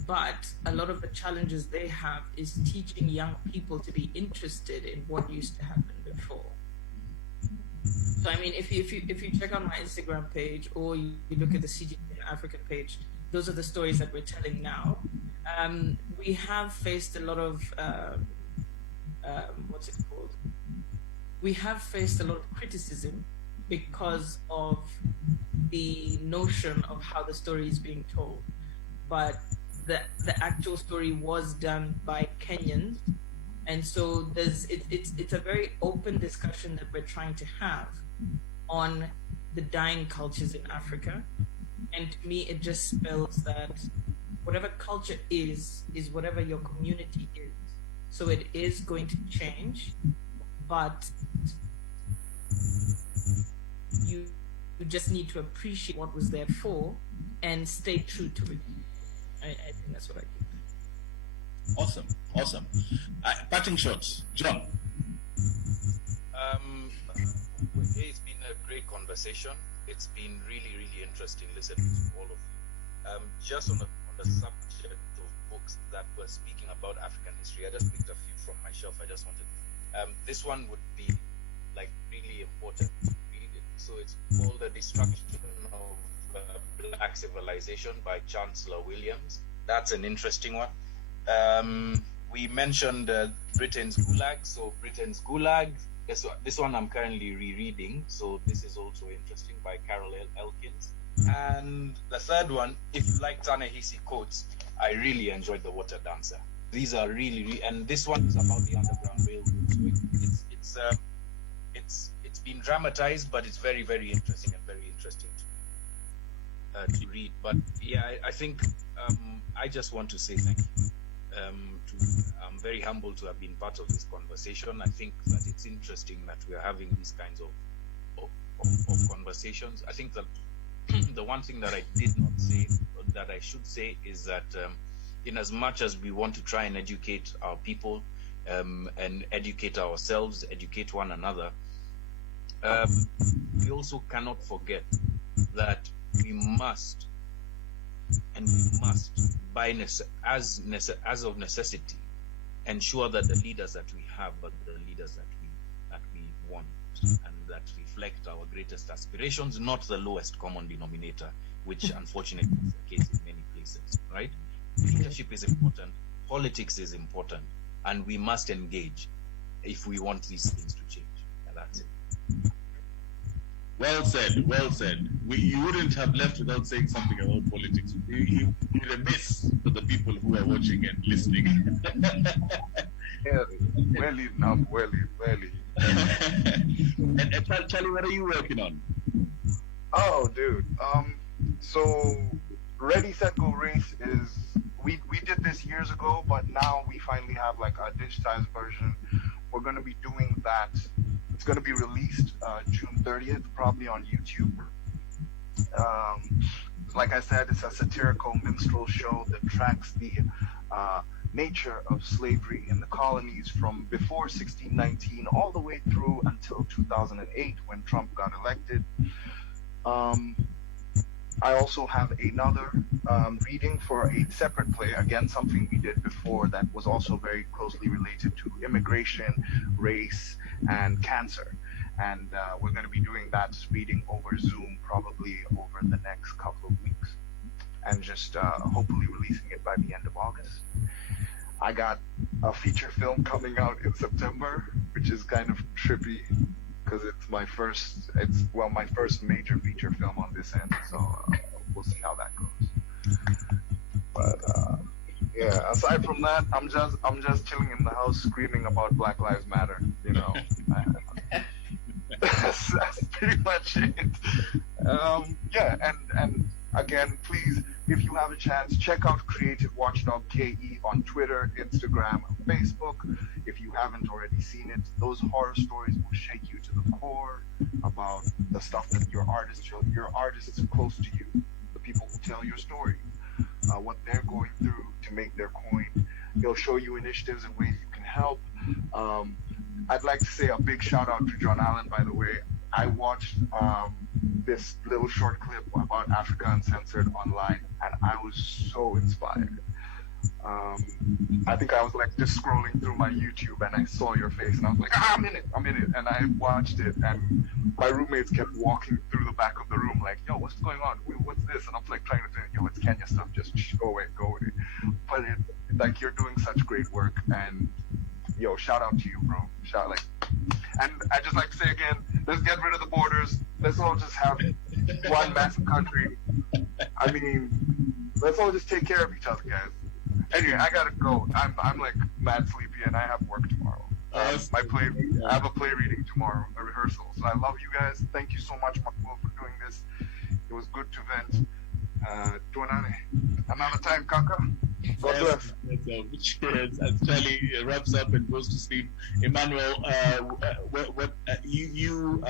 But a lot of the challenges they have is teaching young people to be interested in what used to happen before. So I mean, if you check out my Instagram page, or you look at the CG African page, those are the stories that we're telling now. We have faced a lot of what's it called? We have faced a lot of criticism because of the notion of how the story is being told, but the actual story was done by Kenyans, and so it's a very open discussion that we're trying to have on the dying cultures in Africa. And to me, it just spells that whatever culture is whatever your community is. So it is going to change, but you just need to appreciate what was there for and stay true to it. I think that's what I think. Awesome. Parting shots, John. It's been a great conversation. It's been really, really interesting listening to all of you. Just on the subject of books that were speaking about African history, I just picked a few from my shelf. I just wanted. This one would be like really important to read it. So it's called The Destruction of Black Civilization by Chancellor Williams. That's an interesting one. We mentioned Britain's Gulag. So Britain's Gulag, this one I'm currently rereading. So this is also interesting, by Carol Elkins. And the third one, if you like Ta-Nehisi Coates, I really enjoyed The Water Dancer. These are really, and this one is about the Underground Railroad. So it's been dramatized, but it's very, very interesting and very interesting to read. But yeah, I think I just want to say thank you. I'm very humbled to have been part of this conversation. I think that it's interesting that we are having these kinds of conversations. I think that the one thing that I did not say, that I should say, is that in as much as we want to try and educate our people and educate ourselves, educate one another, we also cannot forget that we must, as of necessity, ensure that the leaders that we have are the leaders that we want, and that reflect our greatest aspirations, not the lowest common denominator, which unfortunately is the case in many places, right? Leadership is important, politics is important, and we must engage if we want these things to change. And that's it. Well said, well said. You wouldn't have left without saying something about politics. You'd miss for the people who are watching and listening. Yeah, really, no, really. And Charlie, what are you working on? Oh, dude. So Ready Set Go Race is we did this years ago, but now we finally have like a digitized version. We're gonna be doing that. It's gonna be released June 30th, probably on YouTube. Like I said, it's a satirical minstrel show that tracks the nature of slavery in the colonies from before 1619 all the way through until 2008 when Trump got elected. I also have another reading for a separate play, again, something we did before that was also very closely related to immigration, race, and cancer. And we're going to be doing that reading over Zoom probably over the next couple of weeks, and just hopefully releasing it by the end of August. I got a feature film coming out in September, which is kind of trippy because it's my first major feature film on this end. So we'll see how that goes. But yeah, aside from that, I'm just chilling in the house screaming about Black Lives Matter. You know, that's pretty much it. Yeah, and again, please, if you have a chance, check out Creative Watchdog KE on Twitter, Instagram, Facebook. If you haven't already seen it, those horror stories will shake you to the core about the stuff that your artists close to you, the people who tell your story, what they're going through to make their coin. They'll show you initiatives and ways you can help. I'd like to say a big shout out to John Allan, by the way. I watched this little short clip about Africa Uncensored online, and I was so inspired. I think I was like just scrolling through my YouTube, and I saw your face, and I was like, I'm in it, and I watched it, and my roommates kept walking through the back of the room like, yo, what's going on? What's this? And I'm like trying to think, yo, it's Kenya stuff, just go away. But like you're doing such great work, and yo, shout out to you, bro. And I just like to say again, let's get rid of the borders. Let's all just have one massive country. I mean, let's all just take care of each other, guys. Anyway, I gotta go. I'm like mad sleepy, and I have work tomorrow. I have a play reading tomorrow, a rehearsal. So I love you guys. Thank you so much, Makbul, for doing this. It was good to vent. Tuonane. Another time, Kaka. God bless. Cheers. As Charlie wraps up and goes to sleep, Emmanuel, you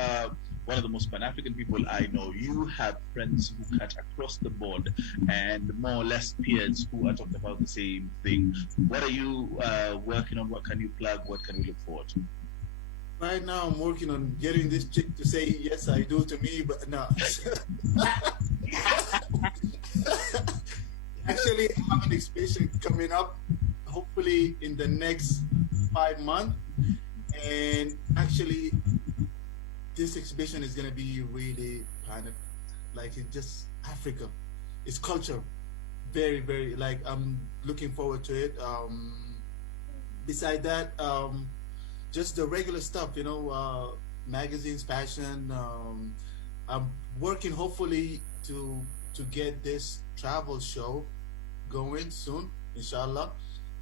one of the most Pan-African people I know. You have friends who cut across the board and more or less peers who are talking about the same thing. What are you working on? What can you plug? What can we look forward to? Right now, I'm working on getting this chick to say yes, I do to me, but no. Actually, I have an exhibition coming up, hopefully in the next 5 months. And actually, this exhibition is going to be really kind of like it's just Africa. It's culture. Very, very, like, I'm looking forward to it. Beside that, just the regular stuff, you know, magazines, fashion. I'm working hopefully to get this travel show going soon, inshallah.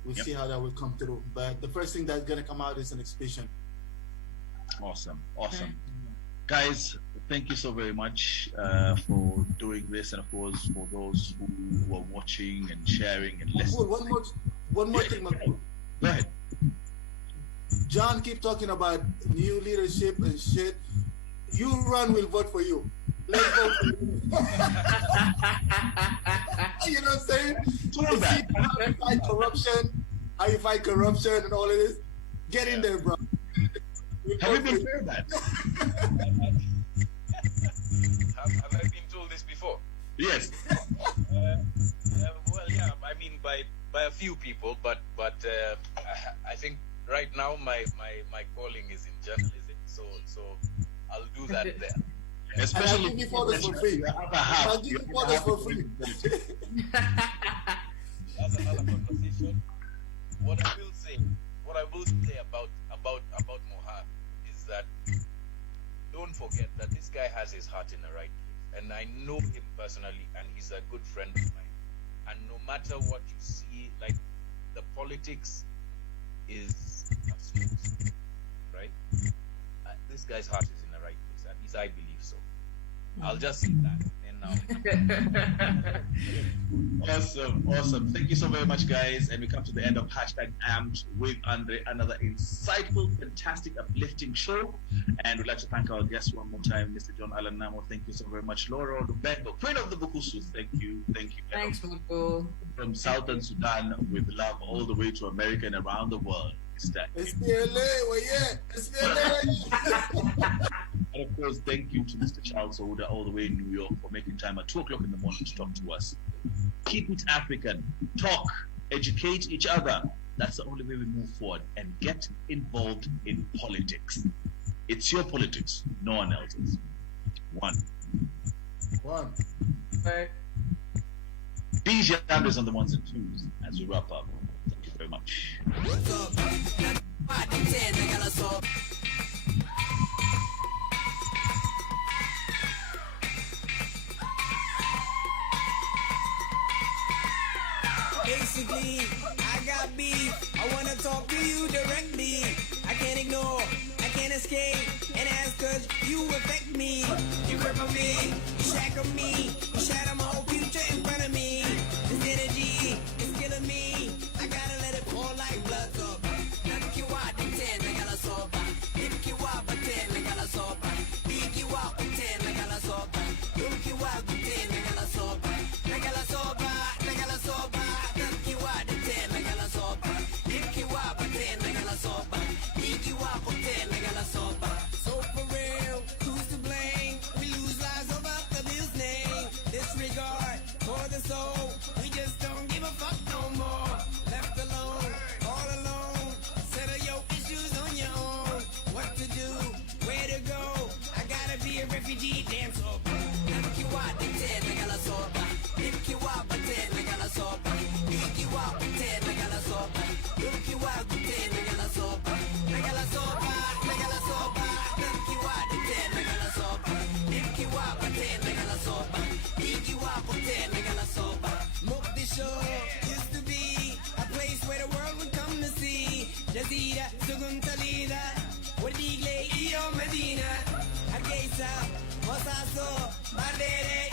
We'll see how that will come through. But the first thing that's going to come out is an exhibition. Awesome. Guys, thank you so very much for doing this, and of course for those who are watching and sharing and listening. One more thing, Makbul. Go ahead. John keep talking about new leadership and shit. You run, we'll vote for you. Let's vote for you. You know what I'm saying? How you fight corruption and all of this. Get in there, bro. Have you been through that? Yes. Well, yeah. I mean, by a few people, but I think right now my calling is in journalism, so I'll do that there. Especially I'll give you photos for free. I'll give you photos for free. That's another conversation. What I will say about Mohab is that don't forget that this guy has his heart in the right place, and I know him personally, and he's a good friend of mine. And no matter what you see, like the politics is abstruse, right? This guy's heart is in the right place, at least I believe so. I'll just say that. Awesome. Thank you so very much, guys. And we come to the end of #Amped with Andre. Another insightful, fantastic, uplifting show. And we'd like to thank our guests one more time, Mr. John Allan Namu. Thank you so very much, Laura Walubengo, Queen of the Bukusus. Thank you. Thanks, Mako. From Southern Sudan with love all the way to America and around the world. And of course, thank you to Mr. Charles Ouda all the way in New York for making time at 2 o'clock in the morning to talk to us. Keep it African. Talk. Educate each other. That's the only way we move forward. And get involved in politics. It's your politics, no one else's. One. Bye. DJ Anders on the ones and twos as we wrap up. Thank you very much. Basically, I got beef. I wanna talk to you directly. I can't ignore, I can't escape. And ask cause you affect me. You cripple me, you shackle me, you shatter my whole future in front of me. This energy is killing me. I gotta let it pour like blood soba. Nakiwa ten, nagala soba. Nimkiwa ten, nagala soba. Bikiwa ten, nagala soba. Lumkiwa ten, nagala soba. Nagala soba, nagala soba. So for real, who's to blame? We lose lives over the business. Disregard for the soul. We just don't give a fuck no more. Left alone, all alone. Settle your issues on your own. What to do? Where to go? I gotta be a refugee dance over. Nimkiwa ten, nagala soba. Nimkiwa ten, nagala soba. Bikiwa ten, nagala soba. Lumkiwa ten, nagala soba. Nagala soba, nagala soba. Nimkiwa ten, nagala soba. Nimkiwa ten, nagala soba. Bikiwa ten, nagala soba. Mogadishu used to be a place where the world would come to see. Jazira, Suguntalida, Wadigle, Iyo Medina, Hargeisa, Wasaso, Bandere.